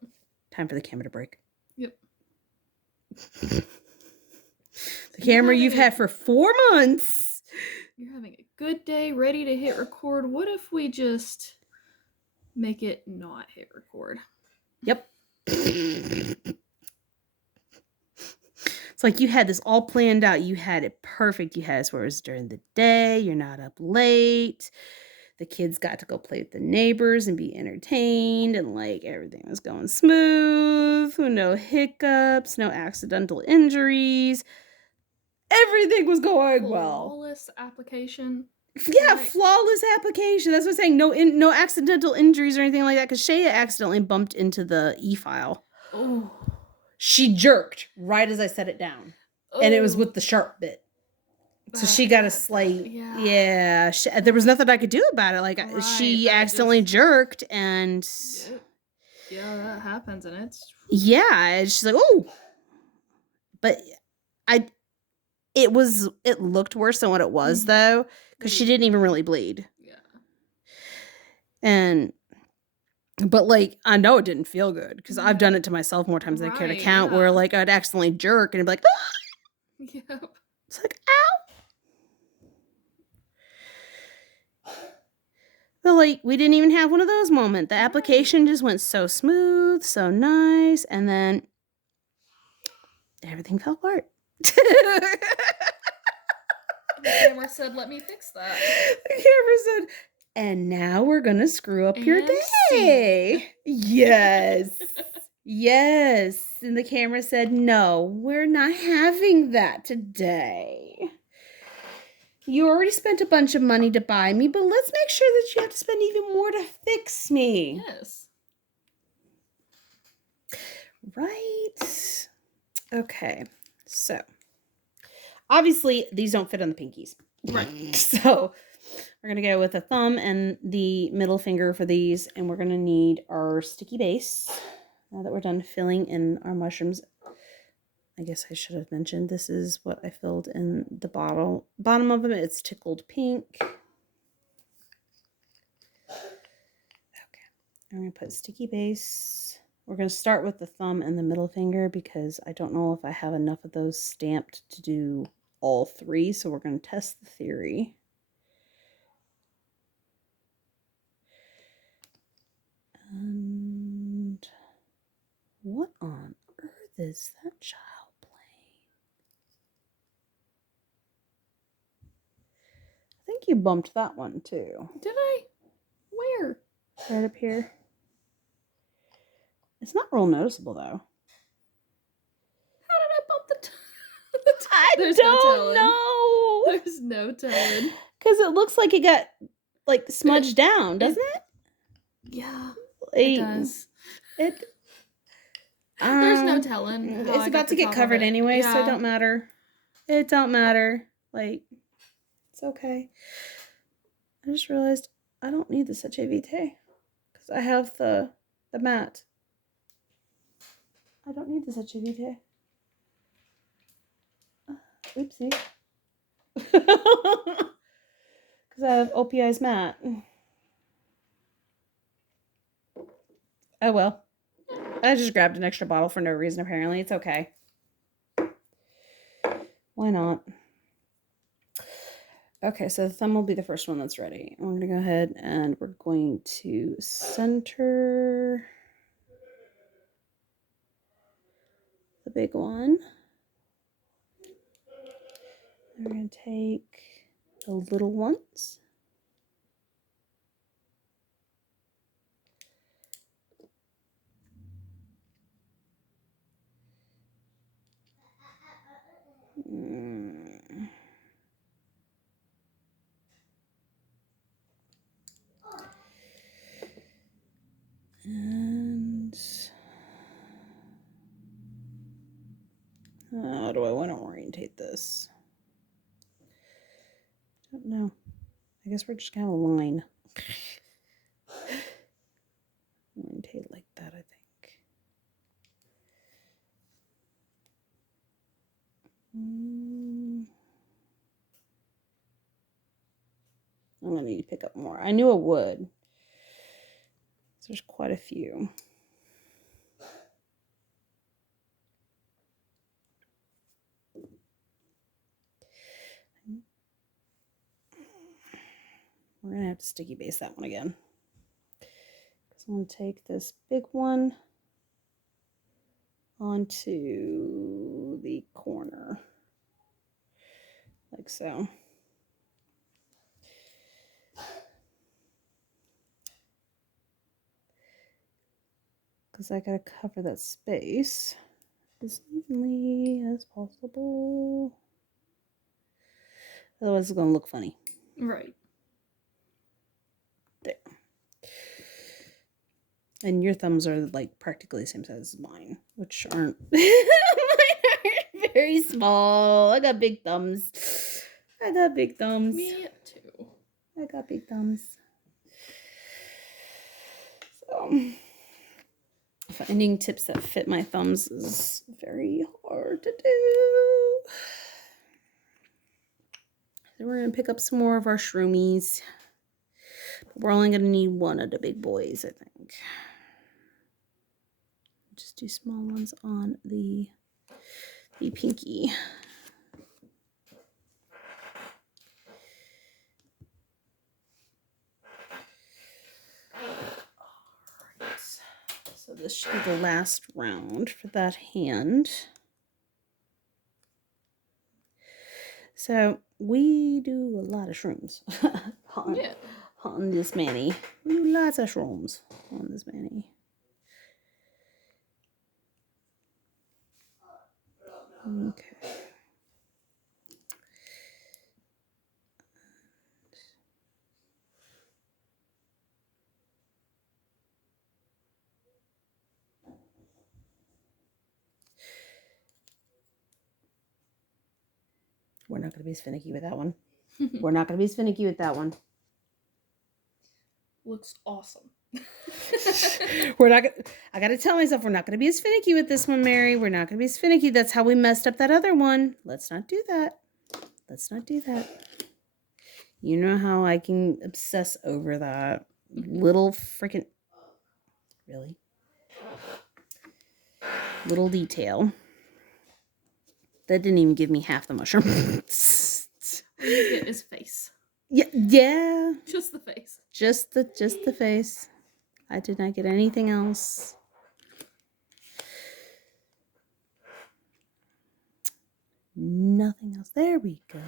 Time for the camera to break. Yep. The camera you've had for 4 months. You're having a good day, ready to hit record. What if we just make it not hit record? Yep. It's like you had this all planned out. You had it perfect. You had it where it was during the day. You're not up late. The kids got to go play with the neighbors and be entertained. And like everything was going smooth. No hiccups. No accidental injuries. Everything was going well. Flawless application. Yeah, Right. flawless application. That's what I'm saying. No accidental injuries or anything like that. Because Shea accidentally bumped into the e-file. Oh. She jerked right as I set it down. And it was with the sharp bit. So she got a slight, there was nothing I could do about it. Like, Right, she that accidentally just- jerked and... Yeah, that happens and it's... Yeah, and she's like, oh! But it looked worse than what it was, though. Because she didn't even really bleed. Yeah. But, like, I know it didn't feel good. Because I've done it to myself more times than I care to count. Where, like, I'd accidentally jerk and it'd be like, ah! Yep. It's like, ow! But, like, we didn't even have one of those moments. The application just went so smooth, so nice, and then everything fell apart. The camera said, let me fix that. The camera said, and now we're going to screw up your day. scene. Yes. Yes. And the camera said, no, we're not having that today. You already spent a bunch of money to buy me, but let's make sure that you have to spend even more to fix me. Yes. Right. Okay. So, obviously, these don't fit on the pinkies. Right. So, we're going to go with a thumb and the middle finger for these, and we're going to need our sticky base. Now that we're done filling in our mushrooms, I guess I should have mentioned this is what I filled in the bottom of them. It's tickled pink. Okay. I'm going to put sticky base. We're going to start with the thumb and the middle finger because I don't know if I have enough of those stamped to do all 3. So we're going to test the theory. And what on earth is that child playing? I think you bumped that one too. Did I? Where? Right up here. It's not real noticeable though. How did I bump the I There's don't no know. There's no telling. Because it looks like it got like smudged down, doesn't it? Yeah, Like, it does. There's no telling. It's about to get covered anyway, so it don't matter. It don't matter. Like, it's okay. I just realized I don't need the Seche Vite because I have the matte. I don't need the Seche Vite. Oopsie. Because I have OPI's matte. Oh well. I just grabbed an extra bottle for no reason, apparently. It's okay. Why not? Okay, so the thumb will be the first one that's ready. I'm going to go ahead and we're going to center the the big one. And we're going to take the little ones. And how do I want to orientate this? I don't know. I guess we're just going to have a line. Orientate like that, I think. I'm going to need to pick up more. I knew it would. So there's quite a few. We're going to have to sticky base that one again. So I'm going to take this big one onto the corner, like so. Because I got to cover that space as evenly as possible. Otherwise it's going to look funny. Right. There. And your thumbs are like practically the same size as mine, which aren't very small. I got big thumbs. I got big thumbs. Me too. I got big thumbs. So finding tips that fit my thumbs is very hard to do. So we're going to pick up some more of our shroomies. But we're only going to need one of the big boys, I think. Just do small ones on the pinky. Alright. So this should be the last round for that hand. So we do a lot of shrooms on this mani. We do lots of shrooms on this mani. Okay. We're not going to be as finicky with that one. We're not going to be as finicky with that one. Looks awesome. We're not gonna, I got to tell myself we're not going to be as finicky with this one, Mary. We're not going to be as finicky. That's how we messed up that other one. Let's not do that. Let's not do that. You know how I can obsess over that little freaking, really? Little detail. That didn't even give me half the mushroom. All you get is face. Yeah. Just the face. Just the face. I did not get anything else. Nothing else. There we go.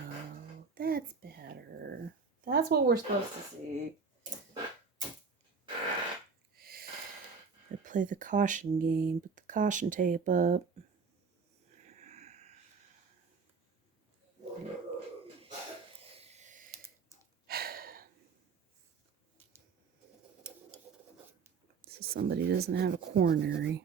That's better. That's what we're supposed to see. I play the caution game. Put the caution tape up. So somebody doesn't have a coronary.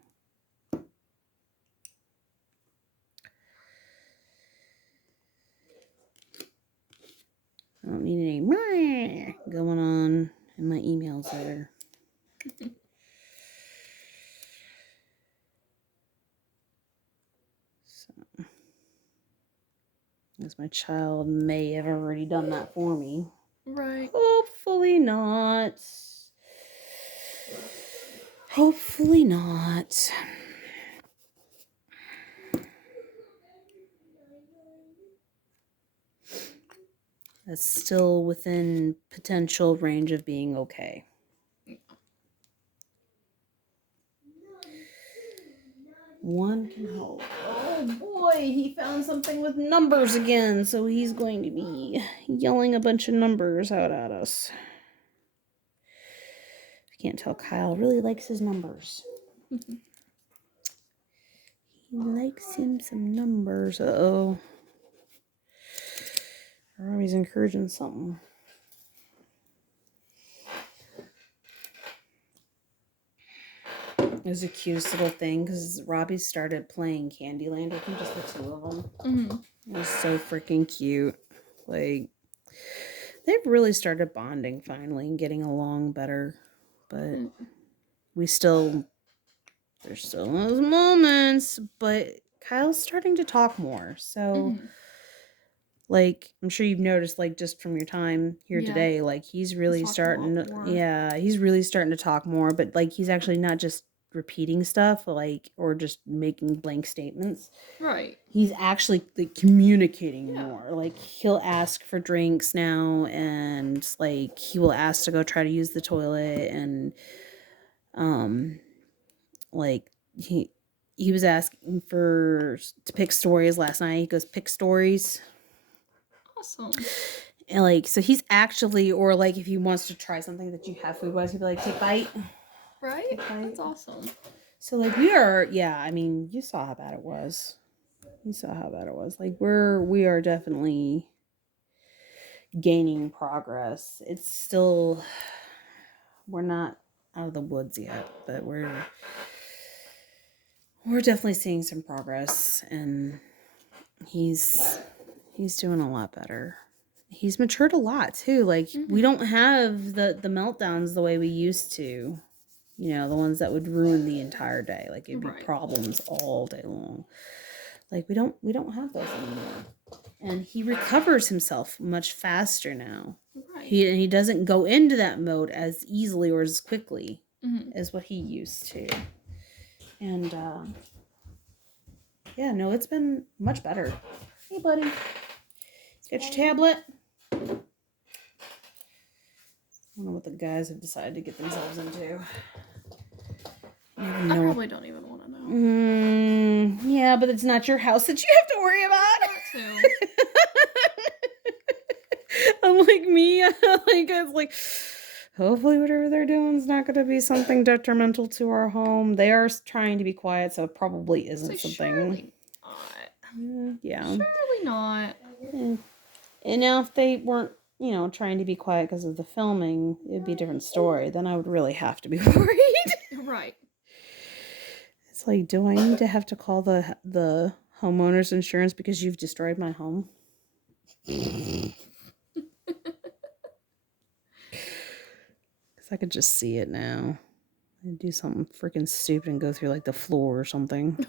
I don't need any going on in my emails there. So, as my child may have already done that for me. Right. Hopefully not. Hopefully not. That's still within potential range of being okay. One can hope. Oh boy, he found something with numbers again, so he's going to be yelling a bunch of numbers out at us. I can't tell, Kyle really likes his numbers. He likes him some numbers. Uh-oh. Robbie's encouraging something. It was the cutest little thing because Robbie started playing Candyland with him, just the two of them. Mm-hmm. It was so freaking cute. Like, they've really started bonding finally and getting along better. But there's still those moments, but Kyle's starting to talk more. So, like, I'm sure you've noticed, like, just from your time here today, like, he's really starting to, he's really starting to talk more, but, like, he's actually not just repeating stuff, like, or just making blank statements. Right. He's actually, like, communicating more. Like, he'll ask for drinks now, and, like, he will ask to go try to use the toilet, and, like, he was asking to pick stories last night. He goes, pick stories. Awesome. And, like, so he's actually, or, like, if he wants to try something that you have food-wise, he'd be like, take a bite. Right? Take a bite. That's awesome. So, like, we are, yeah, I mean, you saw how bad it was. You saw how bad it was. Like, we are definitely gaining progress. It's still, we're not out of the woods yet, but we're definitely seeing some progress, and he's doing a lot better. He's matured a lot too. Like, we don't have the meltdowns the way we used to. You know, the ones that would ruin the entire day. Like, it'd be problems all day long. Like, we don't have those anymore. And he recovers himself much faster now. Right. He doesn't go into that mode as easily or as quickly as what he used to. And yeah, no, it's been much better. Hey, buddy. Get your tablet. I don't know what the guys have decided to get themselves into. I probably don't even want to know. Yeah, but it's not your house that you have to worry about. Unlike me, it's like, hopefully whatever they're doing is not going to be something detrimental to our home. They are trying to be quiet, so it probably isn't something. Surely not. Yeah. Surely not. Yeah. And now if they weren't, you know, trying to be quiet because of the filming, it'd be a different story. Then I would really have to be worried. Right. It's like, do I need to have to call the homeowner's insurance because you've destroyed my home? Because I could just see it now. I'd do something freaking stupid and go through, like, the floor or something.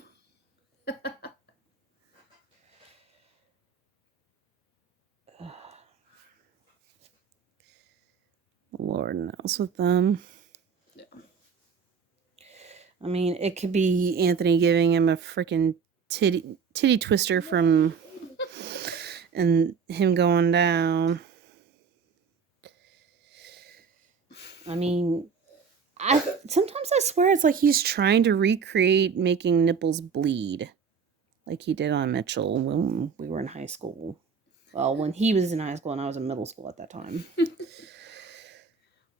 Lord knows with them. Yeah. I mean, it could be Anthony giving him a freaking titty twister from and him going down. I mean, sometimes I swear it's like he's trying to recreate making nipples bleed, like he did on Mitchell when we were in high school. Well, when he was in high school and I was in middle school at that time.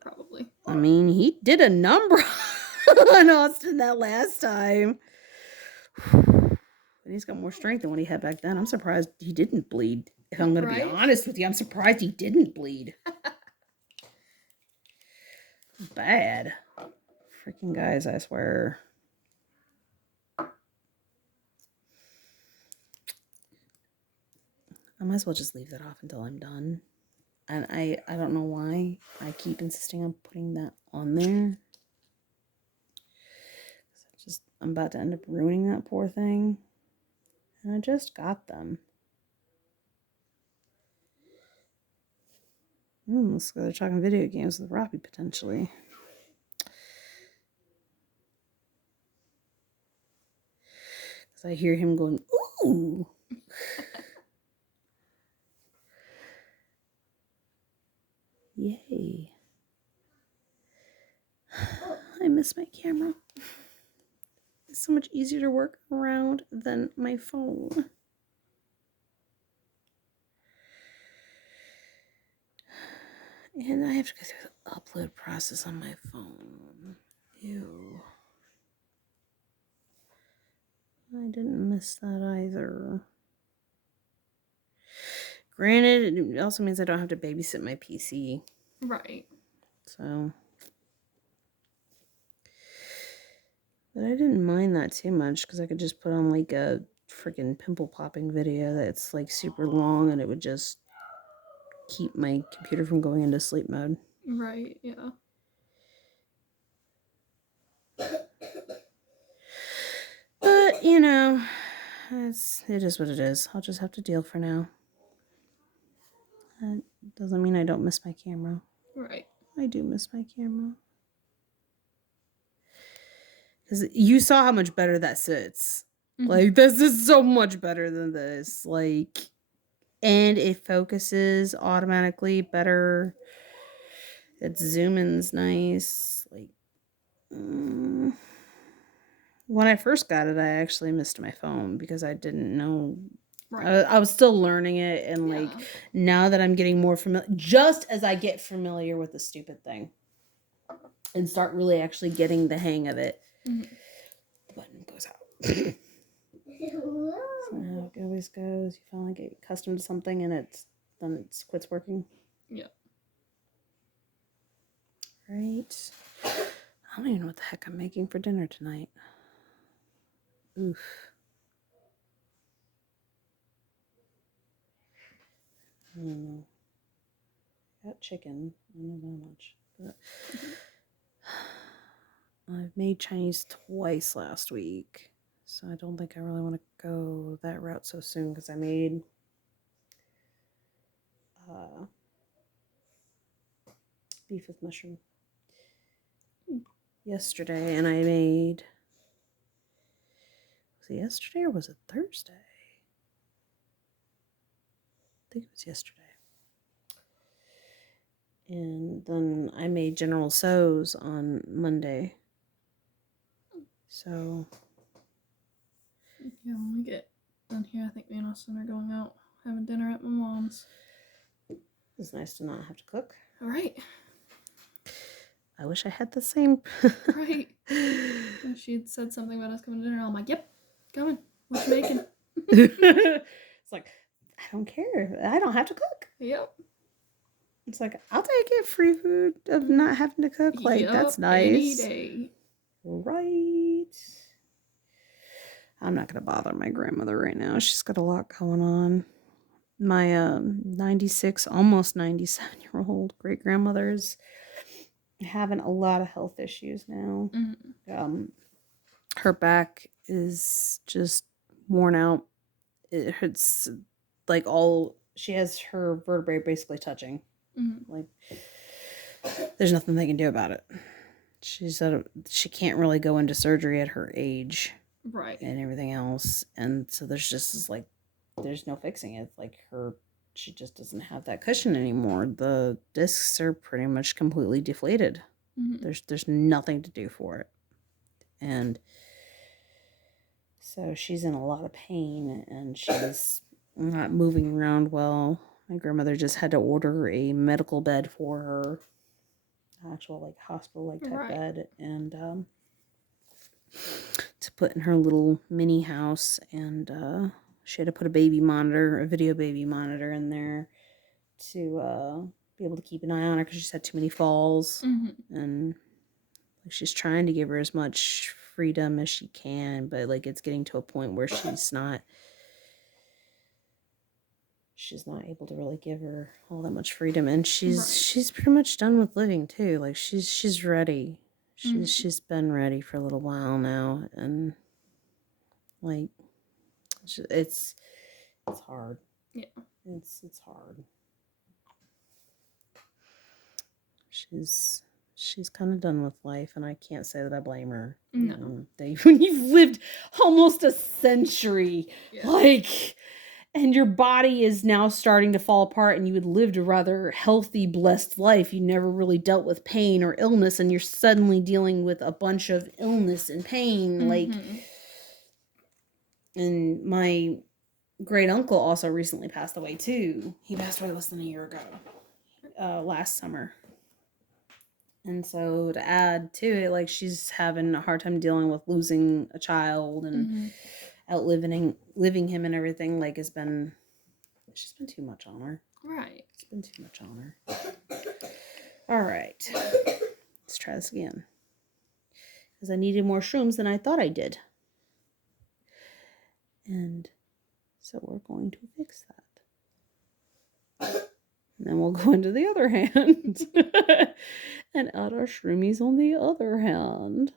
Probably. I mean, he did a number on Austin that last time. And he's got more strength than what he had back then. I'm surprised he didn't bleed. If I'm going to be honest with you, I'm surprised he didn't bleed. Bad. Freaking guys, I swear. I might as well just leave that off until I'm done. And I don't know why I keep insisting on putting that on there. I'm about to end up ruining that poor thing. And I just got them. Looks like they're talking video games with Robbie, potentially. Because I hear him going, ooh! Yay. I miss my camera. so much easier to work around than my phone. And I have to go through the upload process on my phone. Ew. I didn't miss that either. Granted, it also means I don't have to babysit my PC. Right. So. But I didn't mind that too much because I could just put on like a freaking pimple popping video that's like super long and it would just keep my computer from going into sleep mode. Right, yeah. But, you know, it is what it is. I'll just have to deal for now. That doesn't mean I don't miss my camera. Right. I do miss my camera. Because you saw how much better that sits. Mhm. Like, this is so much better than this. Like, and it focuses automatically better. Its zoom in's nice. Like, when I first got it, I actually missed my phone because I didn't know. Right. I was still learning it, and like Yeah. now that I'm getting more familiar, just as I get familiar with the stupid thing and start really actually getting the hang of it, Mhm. the button goes out. So how it always goes. You finally get accustomed to something, and then it quits working. Yep. Right. I don't even know what the heck I'm making for dinner tonight. Oof. I don't know. Got chicken. I don't know that much. But I've made Chinese twice last week. So I don't think I really want to go that route so soon because I made beef with mushroom yesterday, and I made, was it yesterday or was it Thursday? I think it was yesterday. And then I made General Tso's on Monday. So Yeah, when we get done here, I think me and Austin are going out having dinner at my mom's. it's nice to not have to cook. All right. I wish I had the same. Right. And she had said something about us coming to dinner. I'm like, yep, coming. What you making? It's like, I don't care. I don't have to cook. Yep. It's like, I'll take it. Free food of not having to cook. Like, Yep, that's any nice. day. Right. I'm not going to bother my grandmother right now. She's got a lot going on. My 96, almost 97-year-old great grandmother's having a lot of health issues now. Mm-hmm. Her back is just worn out. It hurts like she has her vertebrae basically touching. Mm-hmm. Like, there's nothing they can do about it. She said she can't really go into surgery at her age. Right. And everything else. And so there's no fixing it. Like she just doesn't have that cushion anymore. The discs are pretty much completely deflated. Mm-hmm. There's nothing to do for it. And so she's in a lot of pain and she's not moving around well. My grandmother just had to order a medical bed for her. Actual like hospital like type Right. bed, and to put in her little mini house, and she had to put a video baby monitor in there to be able to keep an eye on her because she's had too many falls. Mm-hmm. And she's trying to give her as much freedom as she can, but like it's getting to a point where she's not able to really give her all that much freedom, and she's pretty much done with living too. Like she's ready. She's been ready for a little while now, and like it's hard. Yeah. It's hard. She's kind of done with life, and I can't say that I blame her. No. When you've lived almost a century, Yeah. like, and your body is now starting to fall apart, and you had lived a rather healthy, blessed life. You never really dealt with pain or illness, and you're suddenly dealing with a bunch of illness and pain. Like, and my great uncle also recently passed away too. He passed away less than a year ago, last summer. And so to add to it, like, she's having a hard time dealing with losing a child and living him and everything. Like, it's just been too much on her. Right. It's been too much on her. All right. Let's try this again. Because I needed more shrooms than I thought I did. And so we're going to fix that. And then we'll go into the other hand. And add our shroomies on the other hand.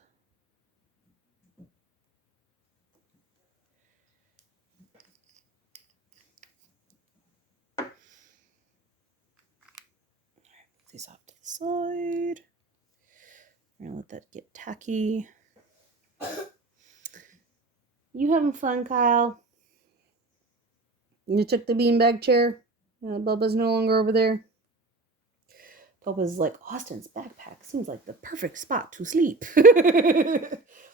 These off to the side. We're gonna let that get tacky. You having fun, Kyle? You took the beanbag chair? Bubba's no longer over there. Bubba's like, Austin's backpack seems like the perfect spot to sleep.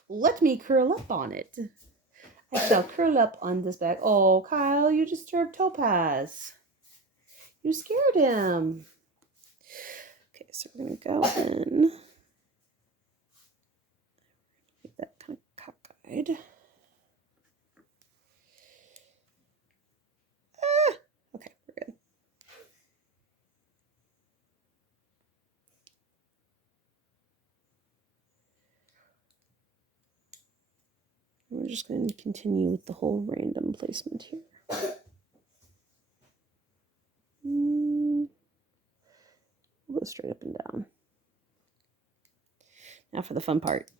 Let me curl up on it. I shall curl up on this bag. Oh, Kyle, you disturbed Topaz. You scared him. Okay, so we're going to go in. Make that kind of cockeyed. Okay, we're good. We're just going to continue with the whole random placement here. We'll go straight up and down. Now for the fun part.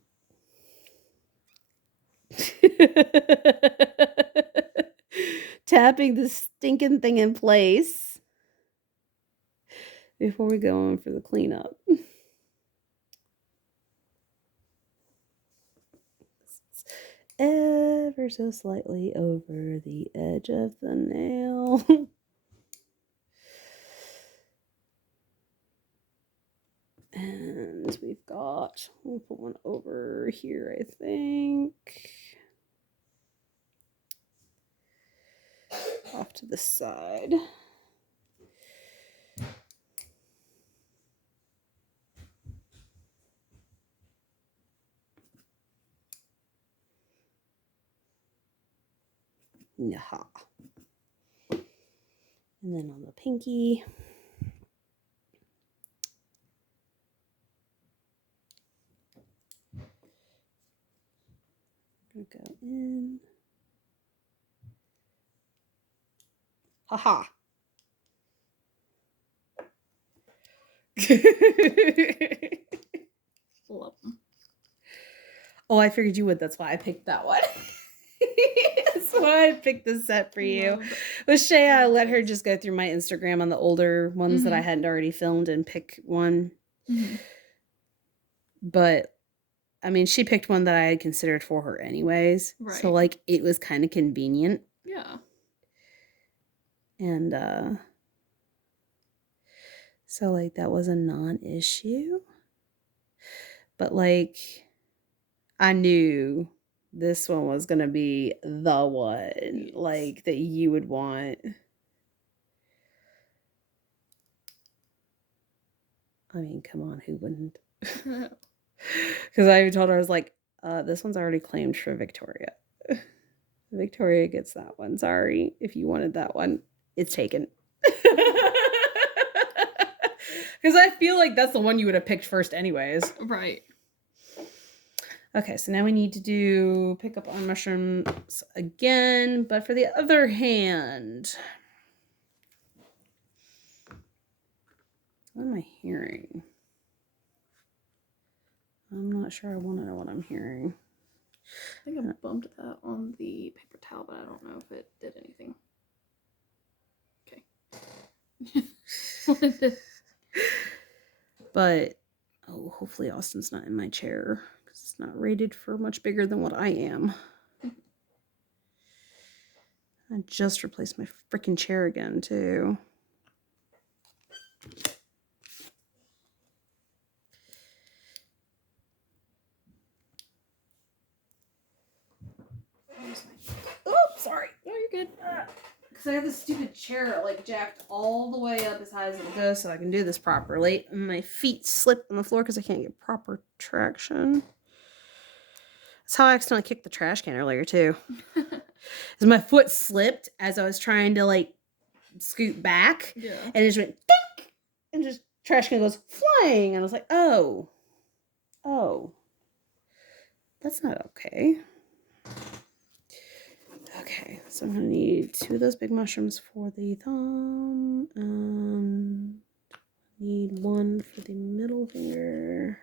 Tapping the stinking thing in place before we go in for the cleanup. Ever so slightly over the edge of the nail. And we've got, we'll put one over here, I think. Off to the side. Yaha. And then on the pinky. Go in. Haha. Love them. Oh, I figured you would. That's why I picked that one. That's why I picked this set for you. With Shay, I let her just go through my Instagram on the older ones that I hadn't already filmed and pick one. But I mean, she picked one that I had considered for her anyways. Right. So, like, it was kind of convenient. Yeah. And, so, like, that was a non-issue. But, like, I knew this one was going to be the one, yes, like, that you would want. I mean, come on, who wouldn't? Because I even told her, I was like, this one's already claimed for Victoria. Victoria gets that one. Sorry if you wanted that one. It's taken. Because I feel like that's the one you would have picked first anyways. Right. Okay, so now we need to pick up on mushrooms again, but for the other hand. What am I hearing? I'm not sure I want to know what I'm hearing. I think I bumped that on the paper towel, but I don't know if it did anything. Okay. But, oh, hopefully Austin's not in my chair, because it's not rated for much bigger than what I am. I just replaced my freaking chair again, too. Oops, sorry. Oh, you're good. Because I have this stupid chair like jacked all the way up as high as it'll go so I can do this properly. And my feet slip on the floor because I can't get proper traction. That's how I accidentally kicked the trash can earlier, too. Because my foot slipped as I was trying to like scoot back. Yeah. And it just went dink! And just trash can goes flying. And I was like, oh. That's not okay. Okay, so I'm gonna need 2 of those big mushrooms for the thumb. Need 1 for the middle finger.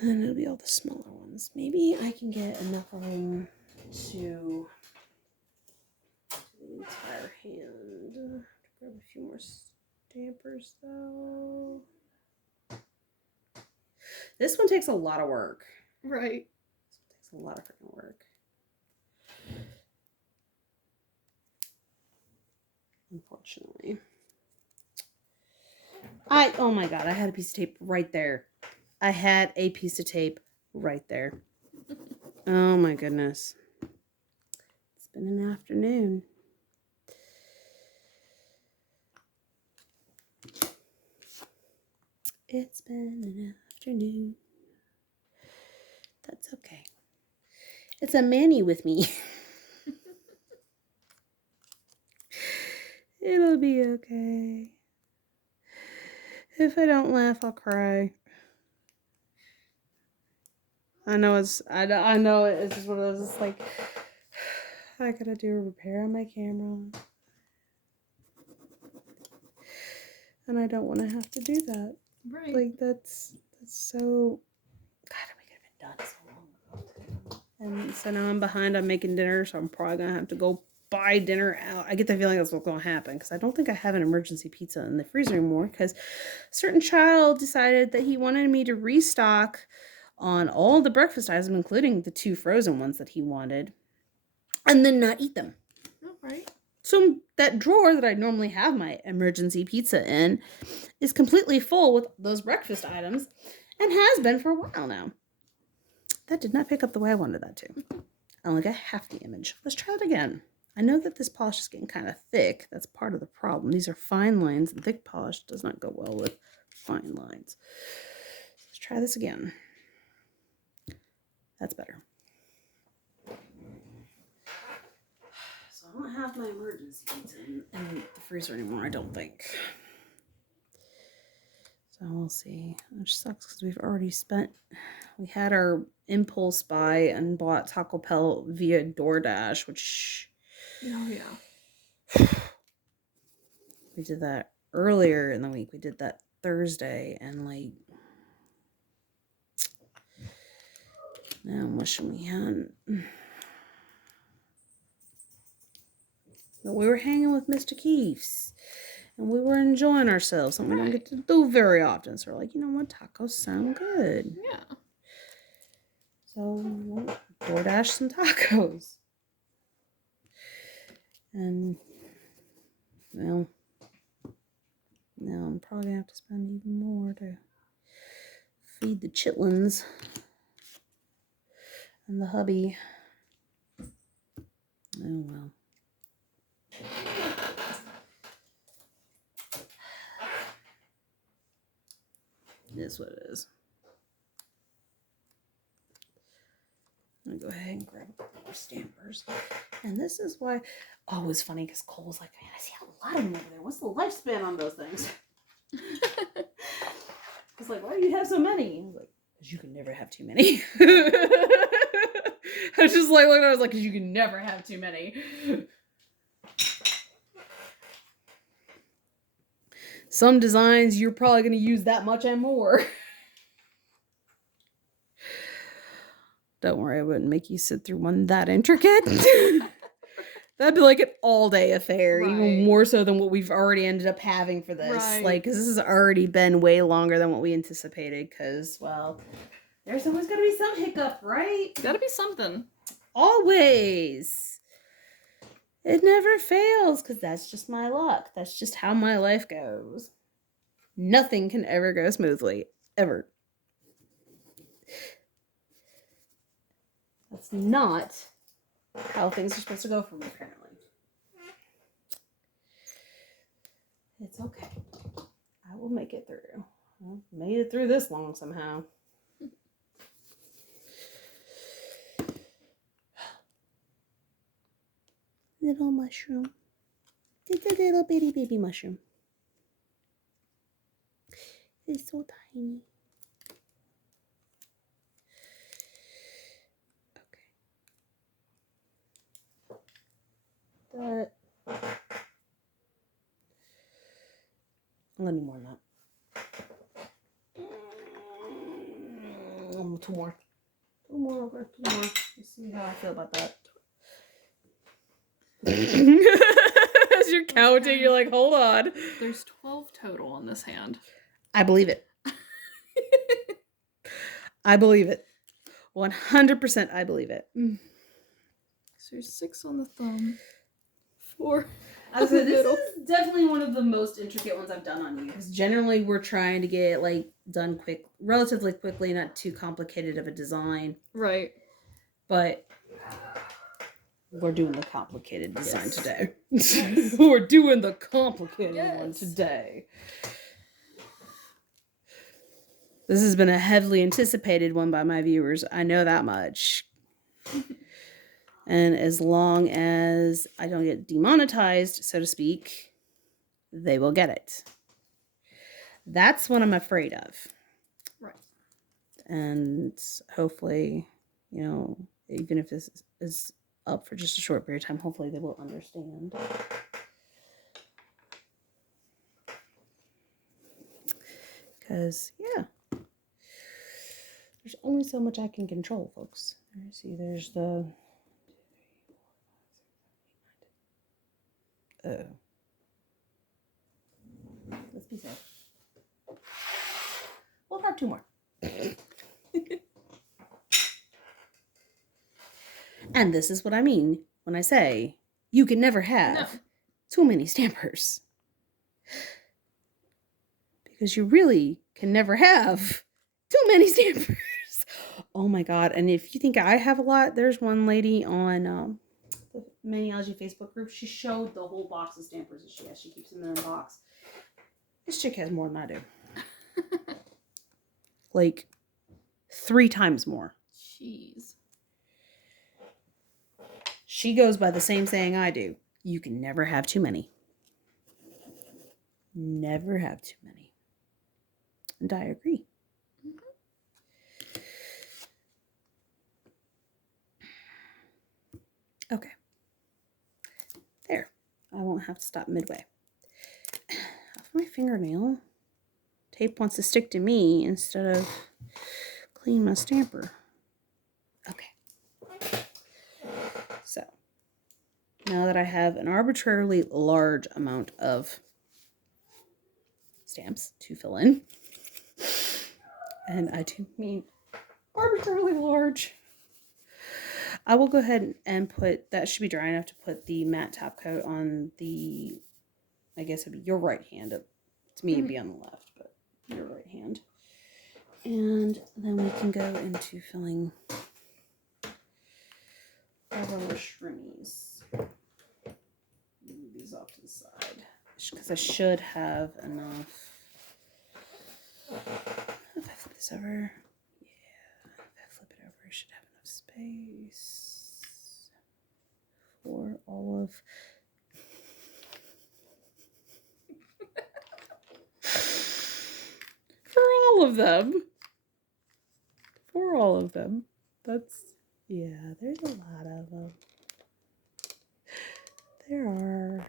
And then it'll be all the smaller ones. Maybe I can get enough of them to the entire hand. Grab a few more stampers though. This one takes a lot of work. Right. Takes a lot of freaking work. Unfortunately. Oh my god, I had a piece of tape right there. I had a piece of tape right there. Oh my goodness. It's been an afternoon. It's been an afternoon. That's okay. It's a Manny with me. It'll be okay. If I don't laugh, I'll cry. I know it's just one of those, it's like, I gotta do a repair on my camera. And I don't want to have to do that. Right. Like, that's so, God, we could have been done so long ago. And so now I'm behind on making dinner, so I'm probably gonna have to go buy dinner out. I get the feeling that's what's gonna happen, because I don't think I have an emergency pizza in the freezer anymore, because a certain child decided that he wanted me to restock on all the breakfast items, including the 2 frozen ones that he wanted, and then not eat them. Oh, right. So that drawer that I normally have my emergency pizza in is completely full with those breakfast items, and has been for a while now. That did not pick up the way I wanted that to. I only got half the image. Let's try it again. I know that this polish is getting kind of thick. That's part of the problem. These are fine lines. The thick polish does not go well with fine lines. Let's try this again. That's better. So I don't have my emergency pizza in the freezer anymore, I don't think. So we'll see. Which sucks because we've already spent... We had our impulse buy and bought Taco Bell via DoorDash, which... Oh, yeah. We did that earlier in the week. We did that Thursday, and like... Now I'm wishing we hadn't. But we were hanging with Mr. Keefe's, and we were enjoying ourselves, something we don't get to do very often. So we're like, you know what, tacos sound good. Yeah. So we'll DoorDash some tacos. And, well, now I'm probably going to have to spend even more to feed the chitlins and the hubby. Oh, well. It is what it is. I'm going to go ahead and grab a couple more stampers. And this is why... Oh, it was funny because Cole was like, man, I see a lot of them over there. What's the lifespan on those things? It's like, why do you have so many? I was like, because you can never have too many. I was just like, looking, I was like, because you can never have too many. Some designs, you're probably going to use that much and more. Don't worry, I wouldn't make you sit through one that intricate. That'd be like an all-day affair, Right. even more so than what we've already ended up having for this. Right. Like, because this has already been way longer than what we anticipated, because, well, there's always going to be some hiccup, right? Gotta be something. Always. It never fails because that's just my luck. That's just how my life goes. Nothing can ever go smoothly. Ever. That's not how things are supposed to go for me, apparently. It's okay. I will make it through. I made it through this long somehow. Little mushroom. It's a little bitty baby mushroom. It's so tiny. Okay. I'm gonna need more than that. Two more. Two more. Okay, two more. Let's see how I feel about that. As you're counting, you're like, hold on. There's 12 total on this hand. I believe it. I believe it. 100% I believe it. So there's 6 on the thumb. 4 I was this is definitely one of the most intricate ones I've done on you. Because generally we're trying to get like done relatively quickly, not too complicated of a design. Right. But we're doing the complicated design today. We're doing the complicated one today. This has been a heavily anticipated one by my viewers. I know that much. And as long as I don't get demonetized, so to speak, they will get it. That's what I'm afraid of. Right. And hopefully, you know, even if this is up for just a short period of time, hopefully they will understand. Because, yeah. There's only so much I can control, folks. See, there's the... Oh. Let's be safe. We'll have 2 more. And this is what I mean when I say you can never have too many stampers. Because you really can never have too many stampers. Oh my God. And if you think I have a lot, there's one lady on the Maniology Facebook group. She showed the whole box of stampers that she has. She keeps them in a box. This chick has more than I do. Like 3 times more. Jeez. She goes by the same saying I do. You can never have too many. Never have too many. And I agree. Okay. There. I won't have to stop midway. Off my fingernail. Tape wants to stick to me instead of clean my stamper. Okay. So, now that I have an arbitrarily large amount of stamps to fill in, and I do mean arbitrarily large, I will go ahead and put, that should be dry enough to put the matte top coat on the, I guess it'd be your right hand. To me, it'd be on the left, but your right hand. And then we can go into filling our little shroomies. Move these off to the side because I should have enough. If I flip this over, yeah, if I flip it over, I should have enough space for all of. For all of them. For all of them. That's, yeah, there's a lot of them. There are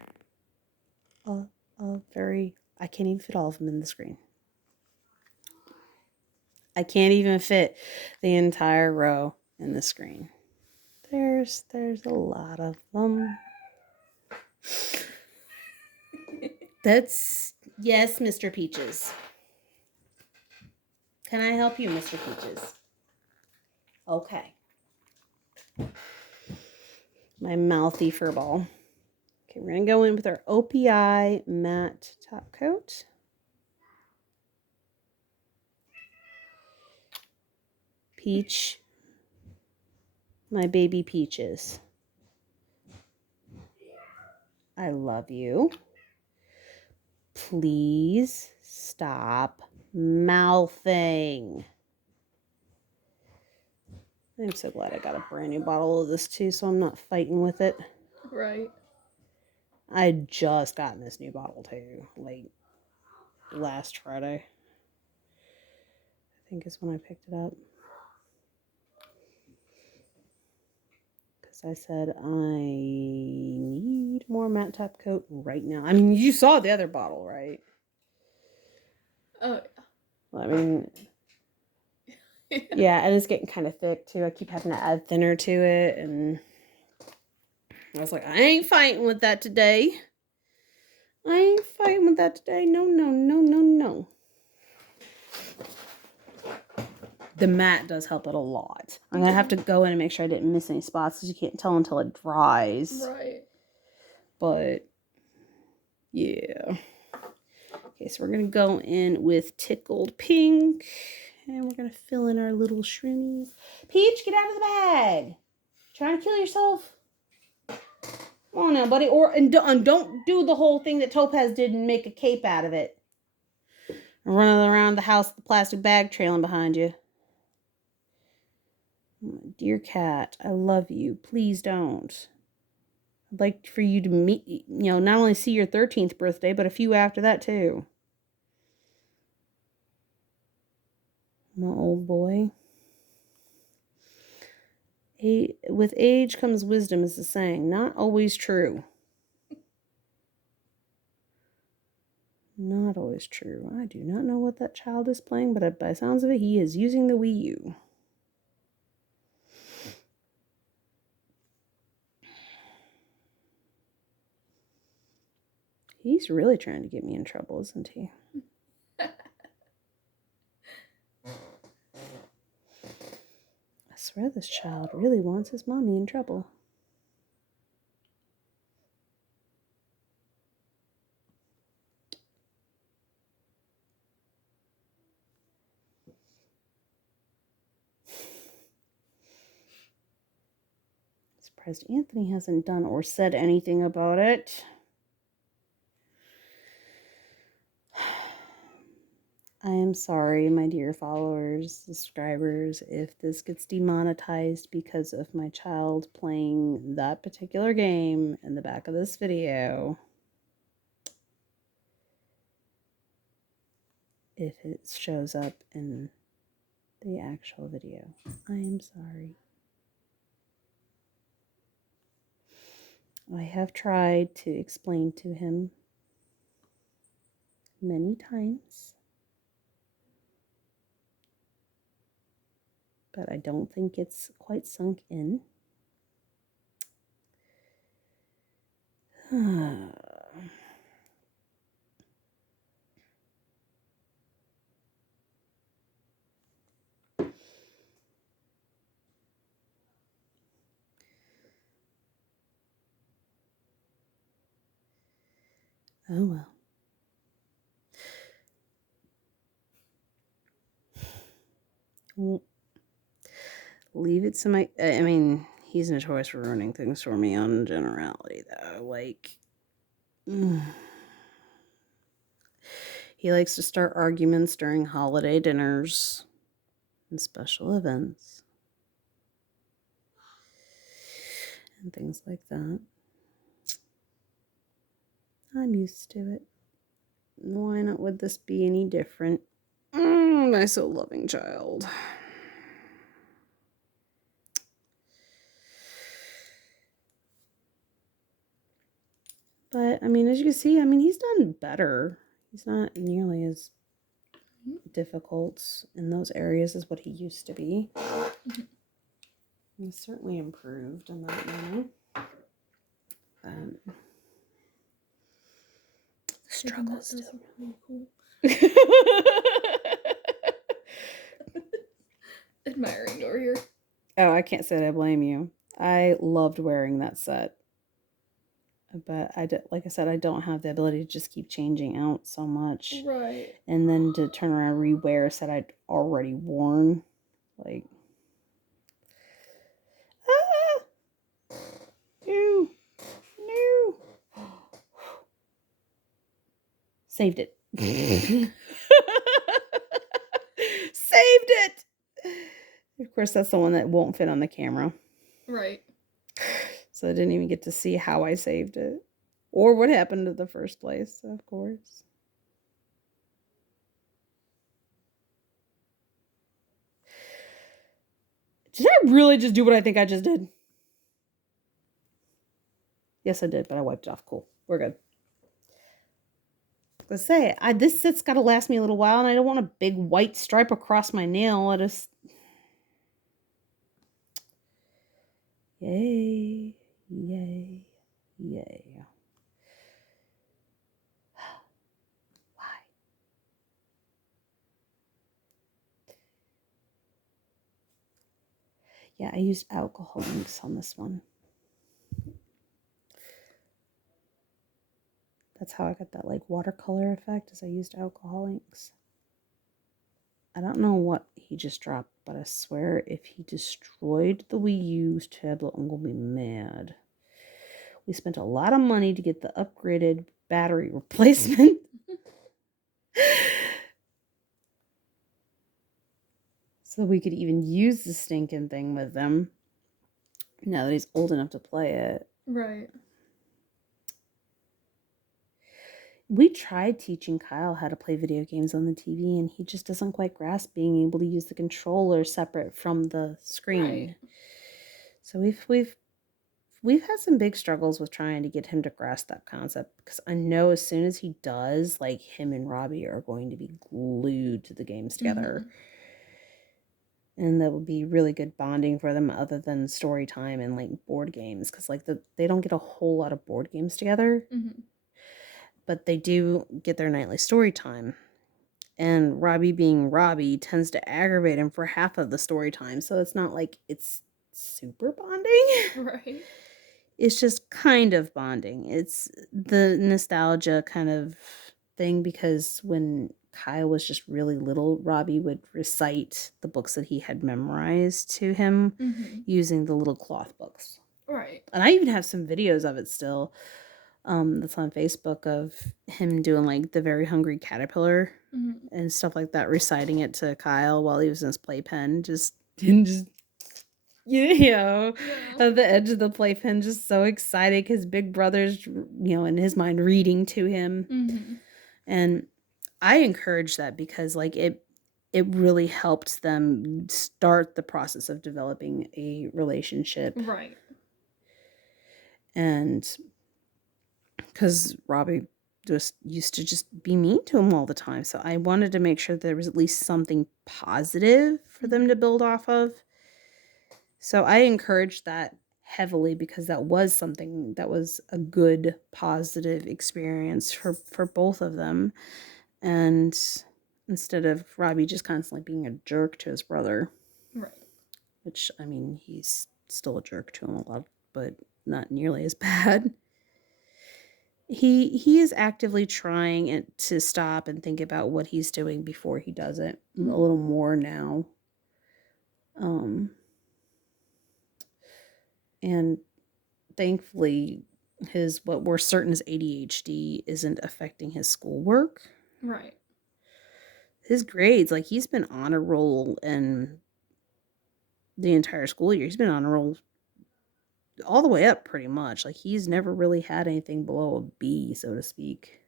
a very, I can't even fit all of them in the screen. I can't even fit the entire row in the screen. There's a lot of them. That's, yes, Mr. Peaches. Can I help you, Mr. Peaches? Okay. my mouthy fur ball. Okay, we're going to go in with our OPI matte top coat. Peach, my baby peaches. I love you. Please stop mouthing. I'm so glad I got a brand new bottle of this too, so I'm not fighting with it. Right. I just gotten this new bottle too, like last Friday. I think is when I picked it up. Because I said I need more matte top coat right now. I mean, you saw the other bottle, right? Oh, Well, I mean, yeah, and it's getting kind of thick too. I keep having to add thinner to it, and I was like, I ain't fighting with that today. I ain't fighting with that today. No, no, no, no, no. The matte does help it a lot. I'm going to have to go in and make sure I didn't miss any spots because you can't tell until it dries. Right. But, yeah. Okay, so we're going to go in with Tickled Pink. And we're going to fill in our little shroomies. Peach, get out of the bag. Trying to kill yourself? Come on now, buddy. And don't do the whole thing that Topaz did and make a cape out of it. Running around the house with the plastic bag trailing behind you. Dear cat, I love you. Please don't. I'd like for you to meet, not only see your 13th birthday, but a few after that too. My old boy. With age comes wisdom is the saying. Not always true. Not always true. I do not know what that child is playing, but by the sounds of it, he is using the Wii U. He's really trying to get me in trouble, isn't he? I swear this child really wants his mommy in trouble. Surprised Anthony hasn't done or said anything about it. I am sorry, my dear followers, subscribers, if this gets demonetized because of my child playing that particular game in the back of this video. If it shows up in the actual video, I am sorry. I have tried to explain to him many times, but I don't think it's quite sunk in. Oh well. Leave it to my... I mean, he's notorious for ruining things for me on generality, though. Like... He likes to start arguments during holiday dinners and special events. And things like that. I'm used to it. Why not would this be any different? My so loving child. But, I mean, as you can see, I mean, he's done better. He's not nearly as difficult in those areas as what he used to be. He's certainly improved in that manner. Struggle still. Really cool. Admiring over here. Oh, I can't say that I blame you. I loved wearing that set. But like I said, I don't have the ability to just keep changing out so much. Right. And then to turn around and rewear a set I'd already worn. Like, no. Saved it. Saved it. Of course, that's the one that won't fit on the camera. Right. So I didn't even get to see how I saved it. Or what happened to the first place, of course. Did I really just do what I think I just did? Yes, I did, but I wiped it off. Cool. We're good. Let's say, this set's got to last me a little while, and I don't want a big white stripe across my nail. I just... Yay. Yay. Yay. Why? Yeah, I used alcohol inks on this one. That's how I got that like watercolor effect, is I used alcohol inks. I don't know what he just dropped, but I swear if he destroyed the Wii U's tablet, I'm going to be mad. We spent a lot of money to get the upgraded battery replacement. So we could even use the stinking thing with them. Now that he's old enough to play it. Right. We tried teaching Kyle how to play video games on the TV, and he just doesn't quite grasp being able to use the controller separate from the screen. Right. So we've had some big struggles with trying to get him to grasp that concept, because I know as soon as he does, like, him and Robbie are going to be glued to the games together. Mm-hmm. And that would be really good bonding for them, other than story time and like board games, because like they don't get a whole lot of board games together. Mm-hmm. But they do get their nightly story time. And Robbie, being Robbie, tends to aggravate him for half of the story time. So it's not like it's super bonding. Right. It's just kind of bonding. It's the nostalgia kind of thing, because when Kyle was just really little, Robbie would recite the books that he had memorized to him using the little cloth books. Right. And I even have some videos of it still. That's on Facebook, of him doing like the Very Hungry Caterpillar and stuff like that, reciting it to Kyle while he was in his playpen, just at the edge of the playpen, just so excited because big brother's, in his mind, reading to him. And I encourage that, because like it really helped them start the process of developing a relationship. Right. And because Robbie just used to just be mean to him all the time. So I wanted to make sure there was at least something positive for them to build off of. So I encouraged that heavily, because that was something that was a good, positive experience for both of them. And instead of Robbie just constantly being a jerk to his brother. Right. Which, I mean, he's still a jerk to him a lot, but not nearly as bad. He is actively trying to stop and think about what he's doing before he does it a little more now. And thankfully, what we're certain is ADHD isn't affecting his schoolwork. Right. His grades, like, he's been on a roll in the entire school year. He's been on a roll all the way up, pretty much. Like, he's never really had anything below a B, so to speak.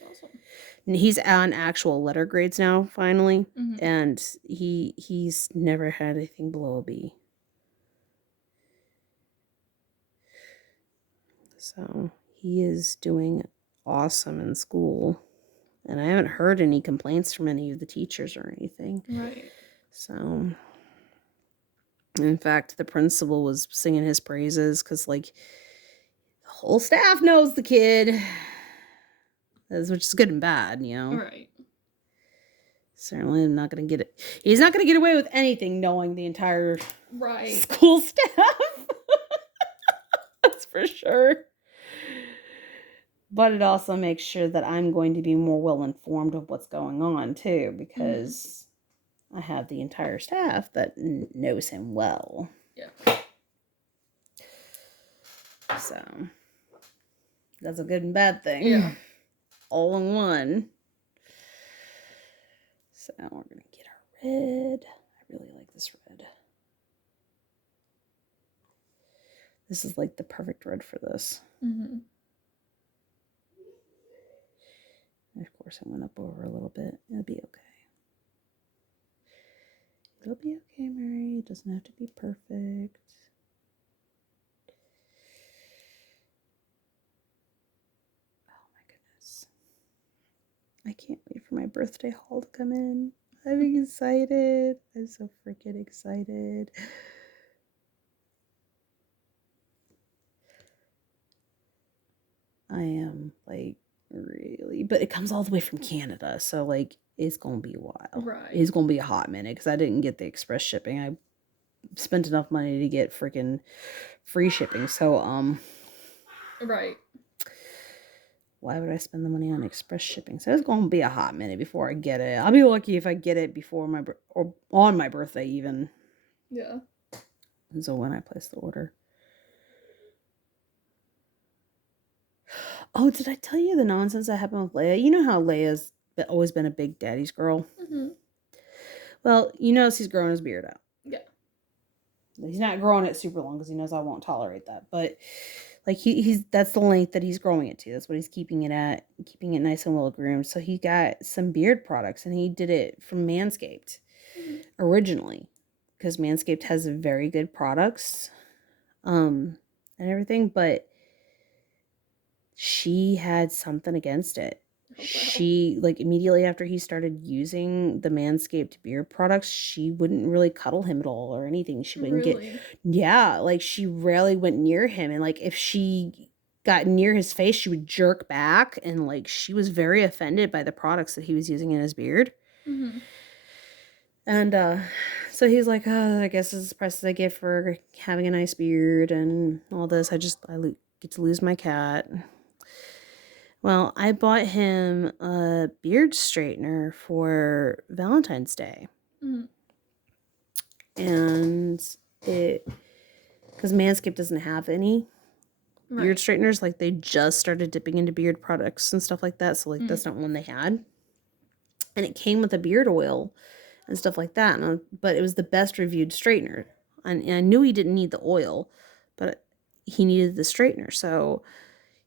That's awesome. And he's on actual letter grades now, finally. And he's never had anything below a B. So he is doing awesome in school. And I haven't heard any complaints from any of the teachers or anything. Right. So, in fact, the principal was singing his praises, because, like, the whole staff knows the kid. Which is good and bad, Right. Certainly not going to get it. He's not going to get away with anything knowing the entire right. school staff. for sure. But it also makes sure that I'm going to be more well informed of what's going on too, because I have the entire staff that knows him well. Yeah. So that's a good and bad thing. Yeah. All in one. So we're going to get our red. I really like this red. This is like the perfect red for this. Mm-hmm. And of course, I went up over a little bit. It'll be okay. It'll be okay, Mary. It doesn't have to be perfect. Oh my goodness. I can't wait for my birthday haul to come in. I'm excited. I'm so freaking excited. I am like really, but it comes all the way from Canada, so like it's gonna be a while. Right. It's gonna be a hot minute because I didn't get the express shipping. I spent enough money to get freaking free shipping. So Right. why would I spend the money on express shipping? So it's gonna be a hot minute before I get it. I'll be lucky if I get it before or on my birthday even. Yeah. And so when I place the order. Oh, did I tell you the nonsense that happened with Leia? You know how Leia's always been a big daddy's girl? Mm-hmm. Well, you notice he's growing his beard out. Yeah. He's not growing it super long because he knows I won't tolerate that. But like he's that's the length that he's growing it to. That's what he's keeping it at, keeping it nice and well groomed. So he got some beard products and he did it from Manscaped originally because Manscaped has very good products and everything, but she had something against it. Oh, wow. She, like, immediately after he started using the Manscaped beard products, she wouldn't really cuddle him at all or anything. She wouldn't Really? yeah, like, she rarely went near him. And, like, if she got near his face, she would jerk back. And, like, she was very offended by the products that he was using in his beard. Mm-hmm. And, so he's like, oh, I guess this is the price I get for having a nice beard and all this. I get to lose my cat. Well, I bought him a beard straightener for Valentine's Day. Mm-hmm. And because Manscaped doesn't have any beard straighteners, like they just started dipping into beard products and stuff like that. So, like, that's not one they had. And it came with a beard oil and stuff like that. But it was the best reviewed straightener. And I knew he didn't need the oil, but he needed the straightener. So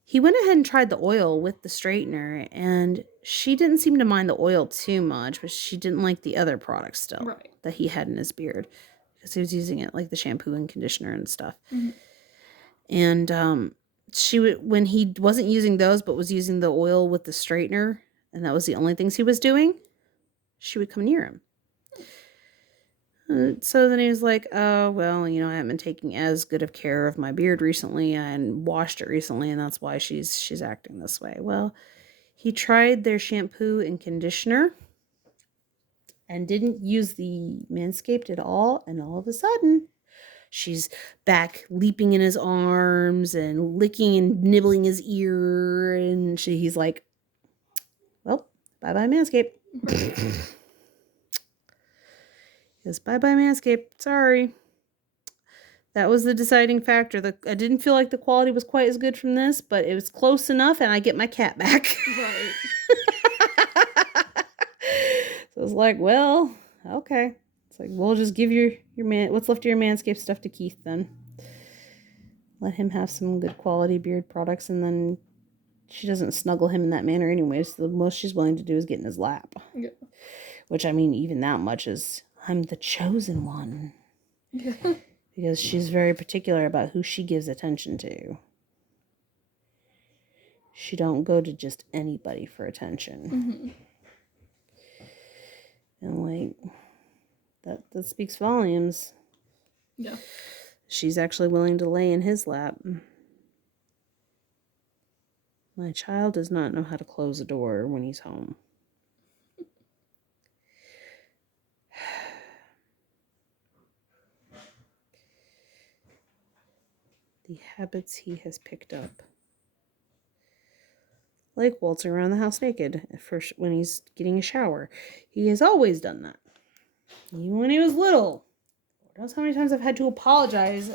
he went ahead and tried the oil with the straightener, and she didn't seem to mind the oil too much, but she didn't like the other products still that he had in his beard because he was using it like the shampoo and conditioner and stuff. Mm-hmm. And when he wasn't using those but was using the oil with the straightener, and that was the only things he was doing, she would come near him. So then he was like, oh, well, I haven't been taking as good of care of my beard recently and washed it recently, and that's why she's acting this way. Well, he tried their shampoo and conditioner and didn't use the Manscaped at all, and all of a sudden, she's back leaping in his arms and licking and nibbling his ear, and he's like, well, bye-bye Manscaped. Yes, bye-bye Manscaped. Sorry. That was the deciding factor. I didn't feel like the quality was quite as good from this, but it was close enough, and I get my cat back. Right. So I was like, well, okay. It's like, we'll just give your what's left of your Manscaped stuff to Keith then. Let him have some good quality beard products, and then she doesn't snuggle him in that manner anyway, so the most she's willing to do is get in his lap. Yeah. Which, I mean, even that much is, I'm the chosen one. Yeah. Because she's very particular about who she gives attention to. She don't go to just anybody for attention. Mm-hmm. And, like, that speaks volumes. Yeah. She's actually willing to lay in his lap. My child does not know how to close a door when he's home. the habits he has picked up. Like waltzing around the house naked when he's getting a shower. He has always done that. Even when he was little. Lord knows how many times I've had to apologize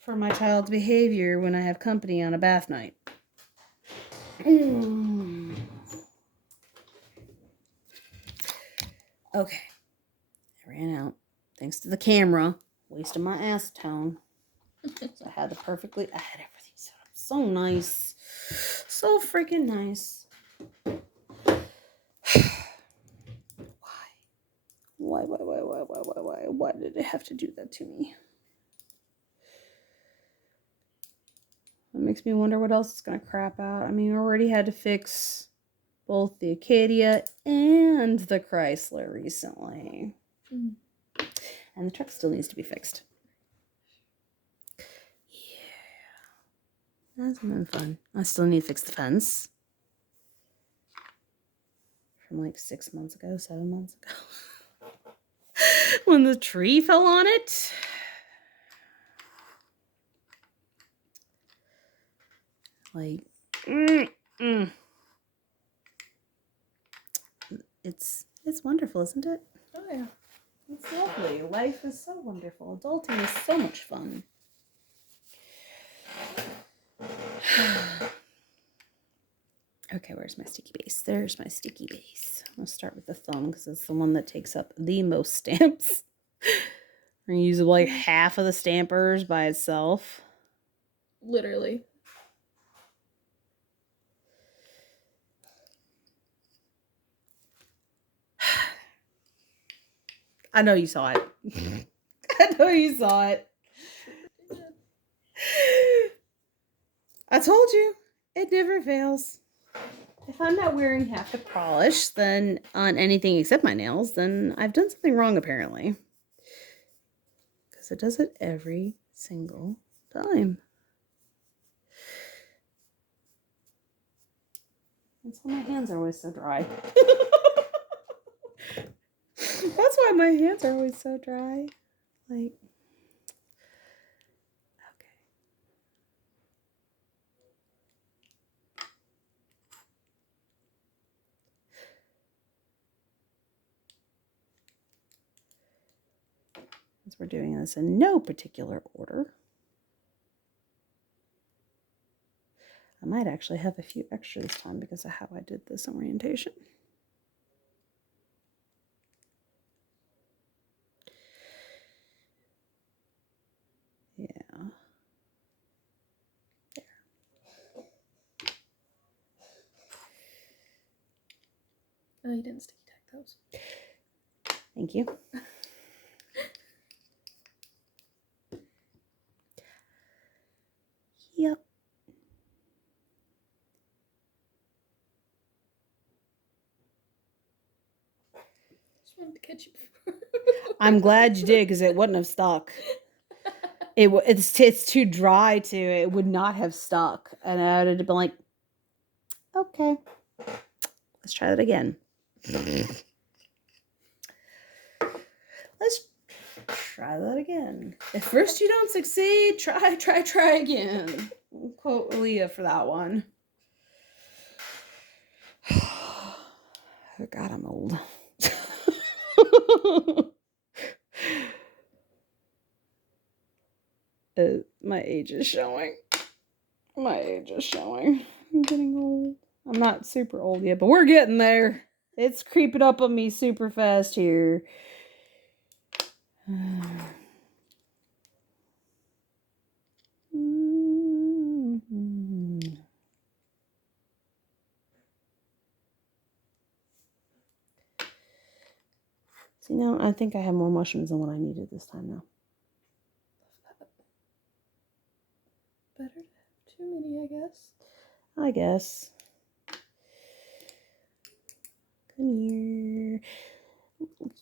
for my child's behavior when I have company on a bath night. Okay. I ran out. Thanks to the camera. Wasted my acetone. So I had everything set up so nice. So freaking nice. Why? Why did it have to do that to me? That makes me wonder what else is going to crap out. I mean, we already had to fix both the Acadia and the Chrysler recently. Mm. And the truck still needs to be fixed. Yeah. That's been fun. I still need to fix the fence. From like 7 months ago. When the tree fell on it. Like, It's wonderful, isn't it? Oh yeah. It's lovely. Life is so wonderful. Adulting is so much fun. Okay, where's my sticky base? There's my sticky base. I'll start with the thumb because it's the one that takes up the most stamps. We're going to use like half of the stampers by itself. Literally. I know you saw it. I know you saw it. I told you, it never fails. If I'm not wearing half the polish then on anything except my nails, then I've done something wrong apparently. Because it does it every single time. That's why my hands are always so dry. That's why my hands are always so dry. Like, okay. As we're doing this in no particular order. I might actually have a few extra this time because of how I did this orientation. Yeah. There. Oh, you didn't sticky tack those. Thank you. Yep. Just wanted to catch you before. I'm glad you did because it wouldn't have stuck. It's too dry to. It would not have stuck, and I would have been like, okay, let's try that again. Let's try that again. If first you don't succeed, try again. We'll quote Leah for that one. Oh God, I'm old. My age is showing. I'm getting old. I'm not super old yet, but we're getting there. It's creeping up on me super fast here. See, now I think I have more mushrooms than what I needed this time now. Better to have too many, I guess. I guess. Come here.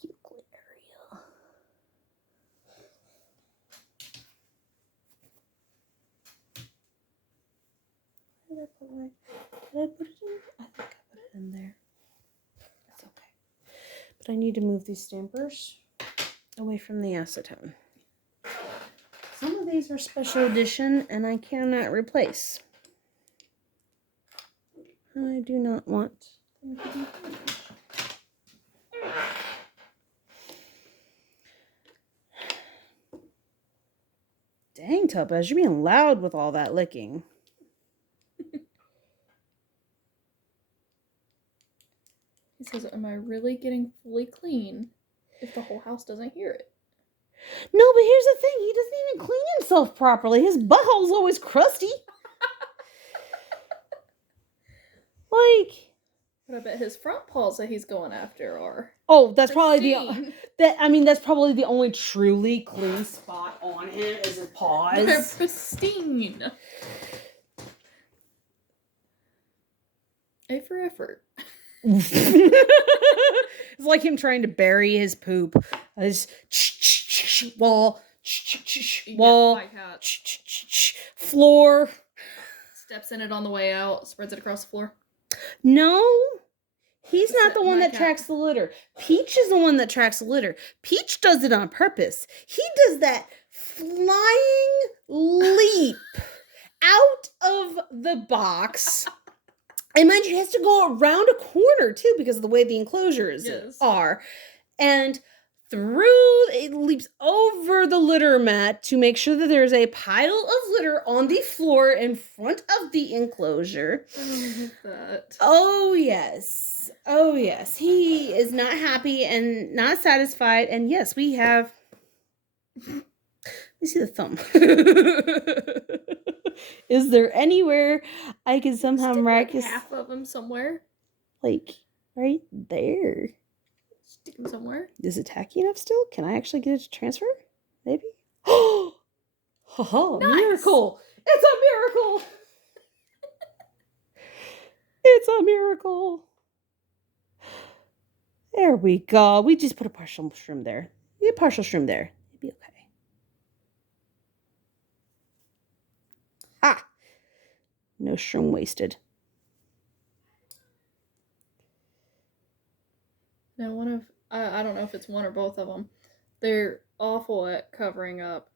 Cuticle area. Did I put it in? I think I put it in there. That's okay. But I need to move these stampers away from the acetone. Some of of these are special edition and I cannot replace. I do not want them to be finished. Dang, Topaz, you're being loud with all that licking. He says, am I really getting fully clean if the whole house doesn't hear it? No, but here's the thing. He doesn't even clean himself properly. His butthole's always crusty. Like... But I bet his front paws that he's going after are... Oh, that's probably pristine. that's probably the only truly clean spot on him is his paws. They're pristine. A for effort. It's like him trying to bury his poop. Wall, wall, floor. Steps in it on the way out, spreads it across the floor. No, he's not the one My that cat. tracks the litter. Peach is the one that tracks the litter. Peach does it on purpose. He does that flying leap out of the box. And mind you, he has to go around a corner too because of the way the enclosures are. And it leaps over the litter mat to make sure that there's a pile of litter on the floor in front of the enclosure. I love that. Oh, yes. Oh, yes. He is not happy and not satisfied. And yes, we have... Let me see the thumb. Is there anywhere I can somehow miraculously... half of him somewhere. Like, right there. Stick him somewhere. Is it tacky enough still? Can I actually get it to transfer? Maybe? Oh! Nice. Miracle! It's a miracle! It's a miracle! There we go. We just put a partial shroom there. It'd be okay. Ah! No shroom wasted. Now, I don't know if it's one or both of them, they're awful at covering up.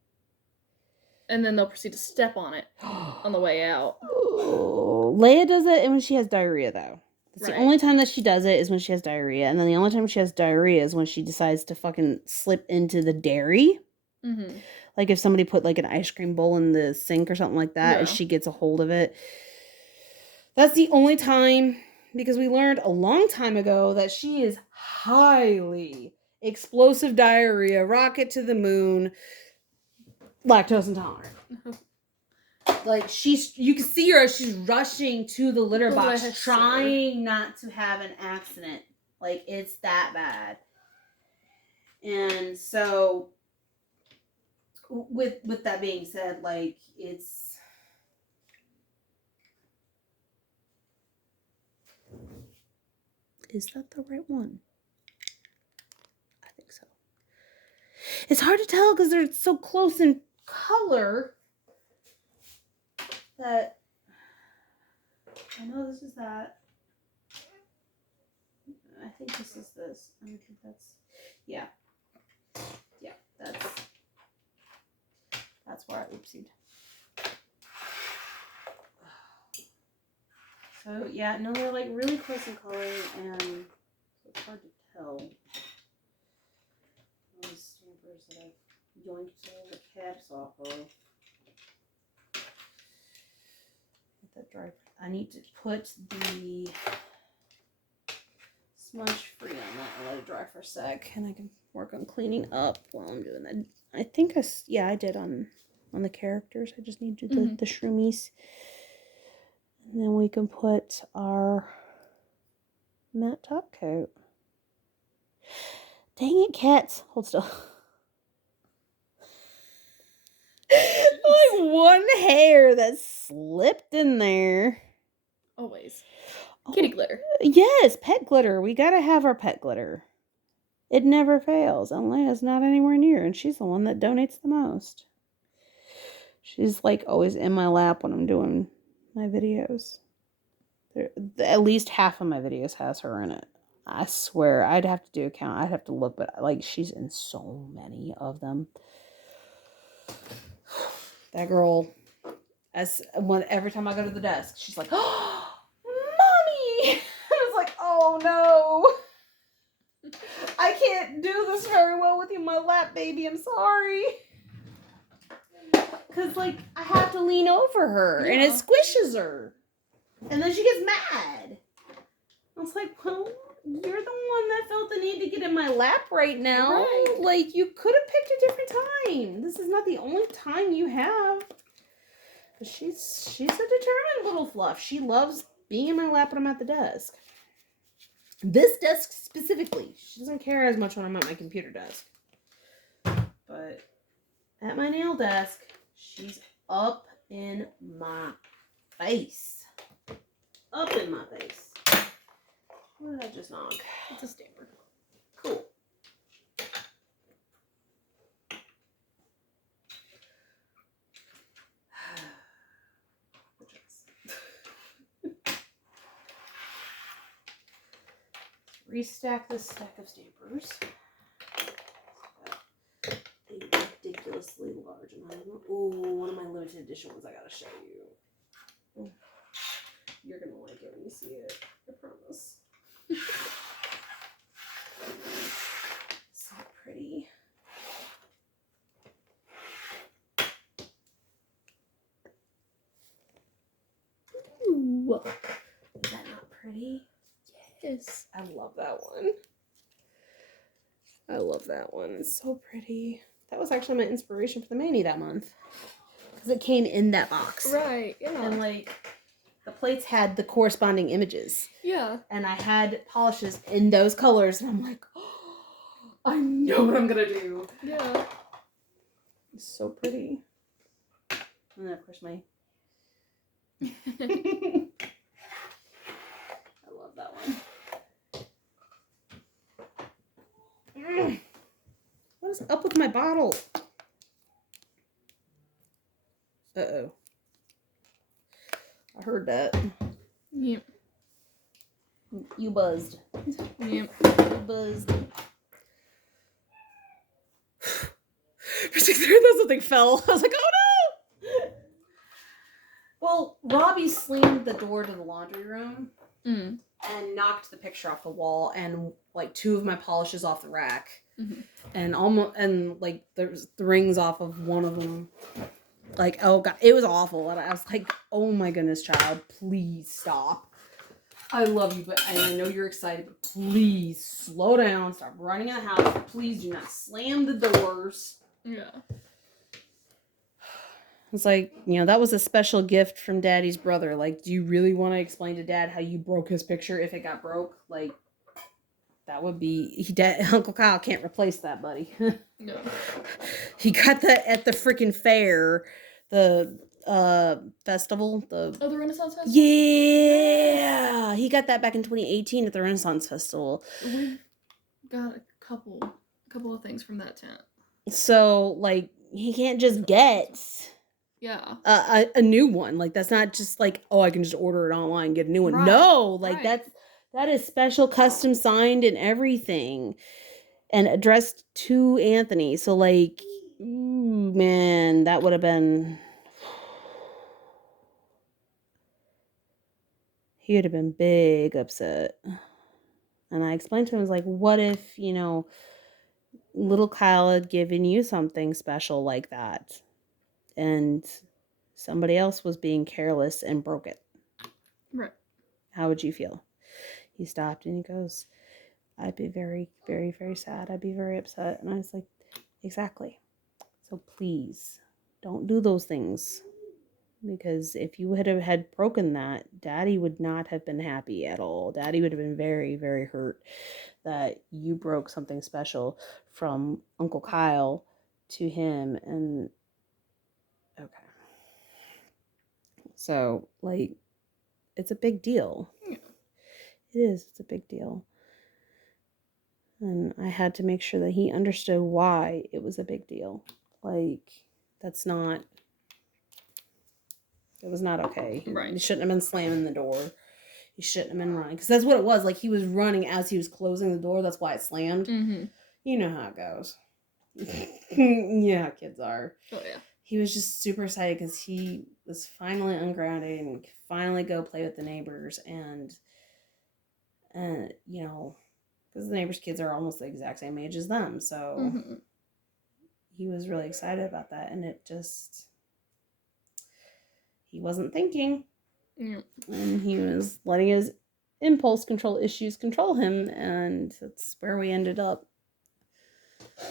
And then they'll proceed to step on it on the way out. Oh, Leia does it when she has diarrhea, though. That's the only time that she does it is when she has diarrhea. And then the only time she has diarrhea is when she decides to fucking slip into the dairy. Mm-hmm. Like if somebody put like an ice cream bowl in the sink or something like that and she gets a hold of it. That's the only time, because we learned a long time ago that she is highly explosive diarrhea, rocket to the moon, lactose intolerant. Like you can see her as she's rushing to the litter box, trying not to have an accident. Like it's that bad. And so, with that being said, like it's. Is that the right one? I think so. It's hard to tell because they're so close in color. That I know this is that. I think this is this. I think that's yeah. That's where I oopsied. So yeah, no, they're like really close in color and so it's hard to tell. All these stampers that I've yoinked all the caps off of. That dry. I need to put the smudge free on that and let it dry for a sec, and I can work on cleaning up while I'm doing that. I think I did on the characters. I just need to do the shroomies, and then we can put our matte top coat. Dang it, cats! Hold still. Like one hair that slipped in there. Always. Kitty glitter. Yes, pet glitter. We gotta have our pet glitter. It never fails. And Leia's not anywhere near, and she's the one that donates the most. She's like always in my lap when I'm doing my videos. At least half of my videos has her in it. I swear, I'd have to do a count. I'd have to look, but like she's in so many of them. That girl, every time I go to the desk, she's like, "Oh, mommy!" I was like, "Oh no, I can't do this very well with you in my lap, baby. I'm sorry." Because, like, I have to lean over her, and it Yeah. squishes her. And then she gets mad. I was like, well, you're the one that felt the need to get in my lap right now. Right. Like, you could have picked a different time. This is not the only time you have. But she's a determined little fluff. She loves being in my lap when I'm at the desk. This desk specifically. She doesn't care as much when I'm at my computer desk. But at my nail desk, she's up in my face. Up in my face. What did I just knock? It's a stamper. Cool. Restack this stack of stampers. A ridiculously large amount. Oh, one of my limited edition ones I gotta show you. You're gonna like it when you see it. I promise. So pretty. Ooh. Is that not pretty? Yes. I love that one. I love that one. It's so pretty. That was actually my inspiration for the mani that month. Because it came in that box. Right, yeah. And like, the plates had the corresponding images. Yeah. And I had polishes in those colors. And I'm like, oh, I know what I'm going to do. Yeah. It's so pretty. And then, of course, my... I love that one. What is up with my bottle? Uh-oh. I heard that. Yep. You buzzed. Yep. You buzzed. For 6 seconds, something fell. I was like, oh no! Well, Robbie slammed the door to the laundry room and knocked the picture off the wall and like 2 of my polishes off the rack. And like there's the rings off of one of them. Like, oh god, it was awful. And I was like, oh my goodness, child, please stop. I love you, and I know you're excited, but please slow down, stop running in the house. Please do not slam the doors. Yeah. It's like, you know, that was a special gift from Daddy's brother. Like, do you really want to explain to Dad how you broke his picture if it got broke? Like, that would be... Uncle Kyle can't replace that, buddy. No. He got that at the freaking fair. The festival. The Renaissance Festival? Yeah! He got that back in 2018 at the Renaissance Festival. We've got a couple of things from that tent. So, like, he can't just get... Yeah. A new one. Like, that's not just like, oh, I can just order it online and get a new one. Right. No, like Right. that is special, custom signed and everything, and addressed to Anthony. So like, ooh, man, that would have been... He would have been big upset. And I explained to him, I was like, what if, you know, little Kyle had given you something special like that, and somebody else was being careless and broke it? Right. How would you feel? He stopped and he goes, I'd be very, very, very sad. I'd be very upset. And I was like, exactly. So please don't do those things. Because if you had broken that, Daddy would not have been happy at all. Daddy would have been very, very hurt that you broke something special from Uncle Kyle to him. And okay. So, like, it's a big deal. Yeah. It is. It's a big deal. And I had to make sure that he understood why it was a big deal. Like, that's not... It was not okay. Right. He shouldn't have been slamming the door. He shouldn't have been running. Because that's what it was. Like, he was running as he was closing the door. That's why it slammed. Mm-hmm. You know how it goes. Yeah, kids are. Oh, yeah. he was just super excited because he was finally ungrounded and could finally go play with the neighbors. And you know, because the neighbors' kids are almost the exact same age as them. So he was really excited about that. And it just, he wasn't thinking. And he was letting his impulse control issues control him. And that's where we ended up.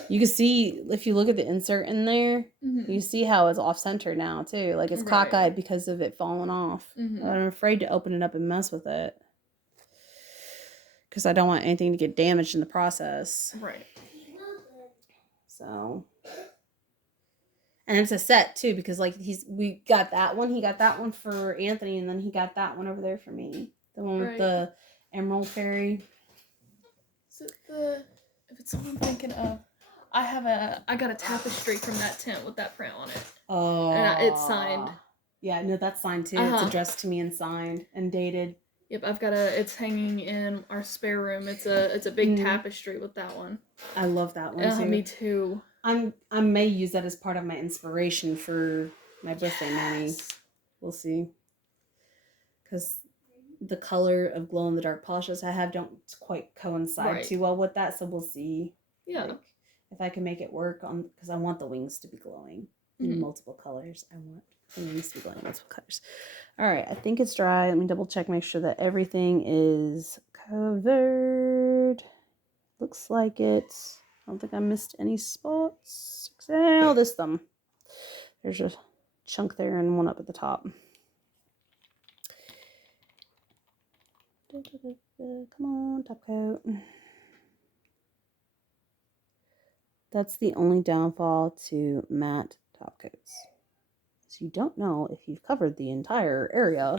You can see, if you look at the insert in there, you see how it's off center now, too. Like, it's cockeyed because of it falling off. I'm afraid to open it up and mess with it. Because I don't want anything to get damaged in the process. Right. So. And it's a set, too, because, like, we got that one. He got that one for Anthony, and then he got that one over there for me. The one with the Emerald Fairy. Is it if it's the one I'm thinking of, I got a tapestry from that tent with that print on it. Oh. And it's signed. Yeah, no, that's signed, too. It's addressed to me and signed and dated. Yep, it's hanging in our spare room. It's a big tapestry with that one. I love that one, too. Me too. I may use that as part of my inspiration for my birthday, Manny. We'll see. Because the color of glow-in-the-dark polishes I have don't quite coincide too well with that, so we'll see. Yeah. Like, if I can make it work on, because I want the wings to be glowing in multiple colors. I want the wings to be glowing in multiple colors. All right, I think it's dry. Let me double check, make sure that everything is covered. Looks like it. I don't think I missed any spots. Oh, this thumb. There's a chunk there and one up at the top. Come on, top coat. That's the only downfall to matte top coats. So you don't know if you've covered the entire area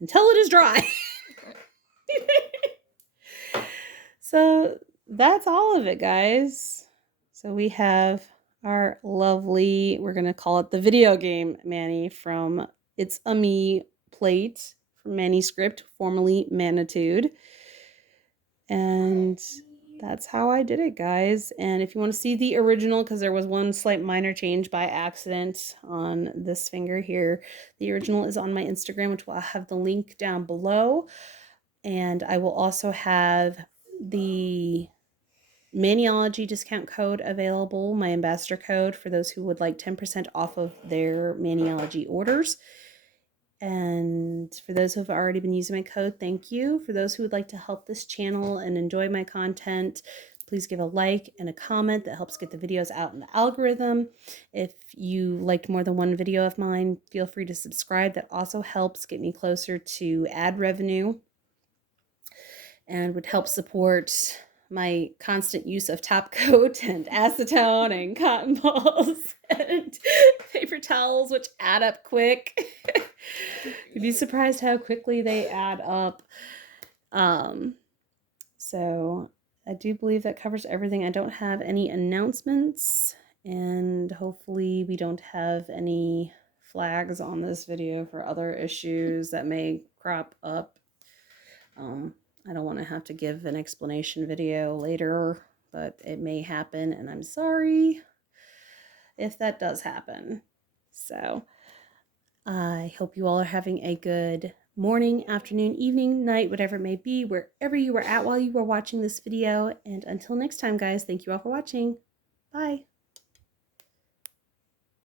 until it is dry. So that's all of it, guys. So we have our lovely, we're going to call it the video game Manny from It's a Me plate from Maniscript, formerly Manitude. And that's how I did it, guys. And if you want to see the original, because there was one slight minor change by accident on this finger here, the original is on my Instagram, which I'll have the link down below. And I will also have the Maniology discount code available, my ambassador code, for those who would like 10% off of their Maniology orders. And for those who have already been using my code, thank you. For those who would like to help this channel and enjoy my content, please give a like and a comment. That helps get the videos out in the algorithm. If you liked more than one video of mine, feel free to subscribe. That also helps get me closer to ad revenue and would help support my constant use of top coat and acetone and cotton balls and paper towels, which add up quick. You'd be surprised how quickly they add up. So I do believe that covers everything. I don't have any announcements, and hopefully we don't have any flags on this video for other issues that may crop up. I don't want to have to give an explanation video later, but it may happen, and I'm sorry if that does happen. So I hope you all are having a good morning, afternoon, evening, night, whatever it may be, wherever you were at while you were watching this video. And until next time, guys, thank you all for watching. Bye.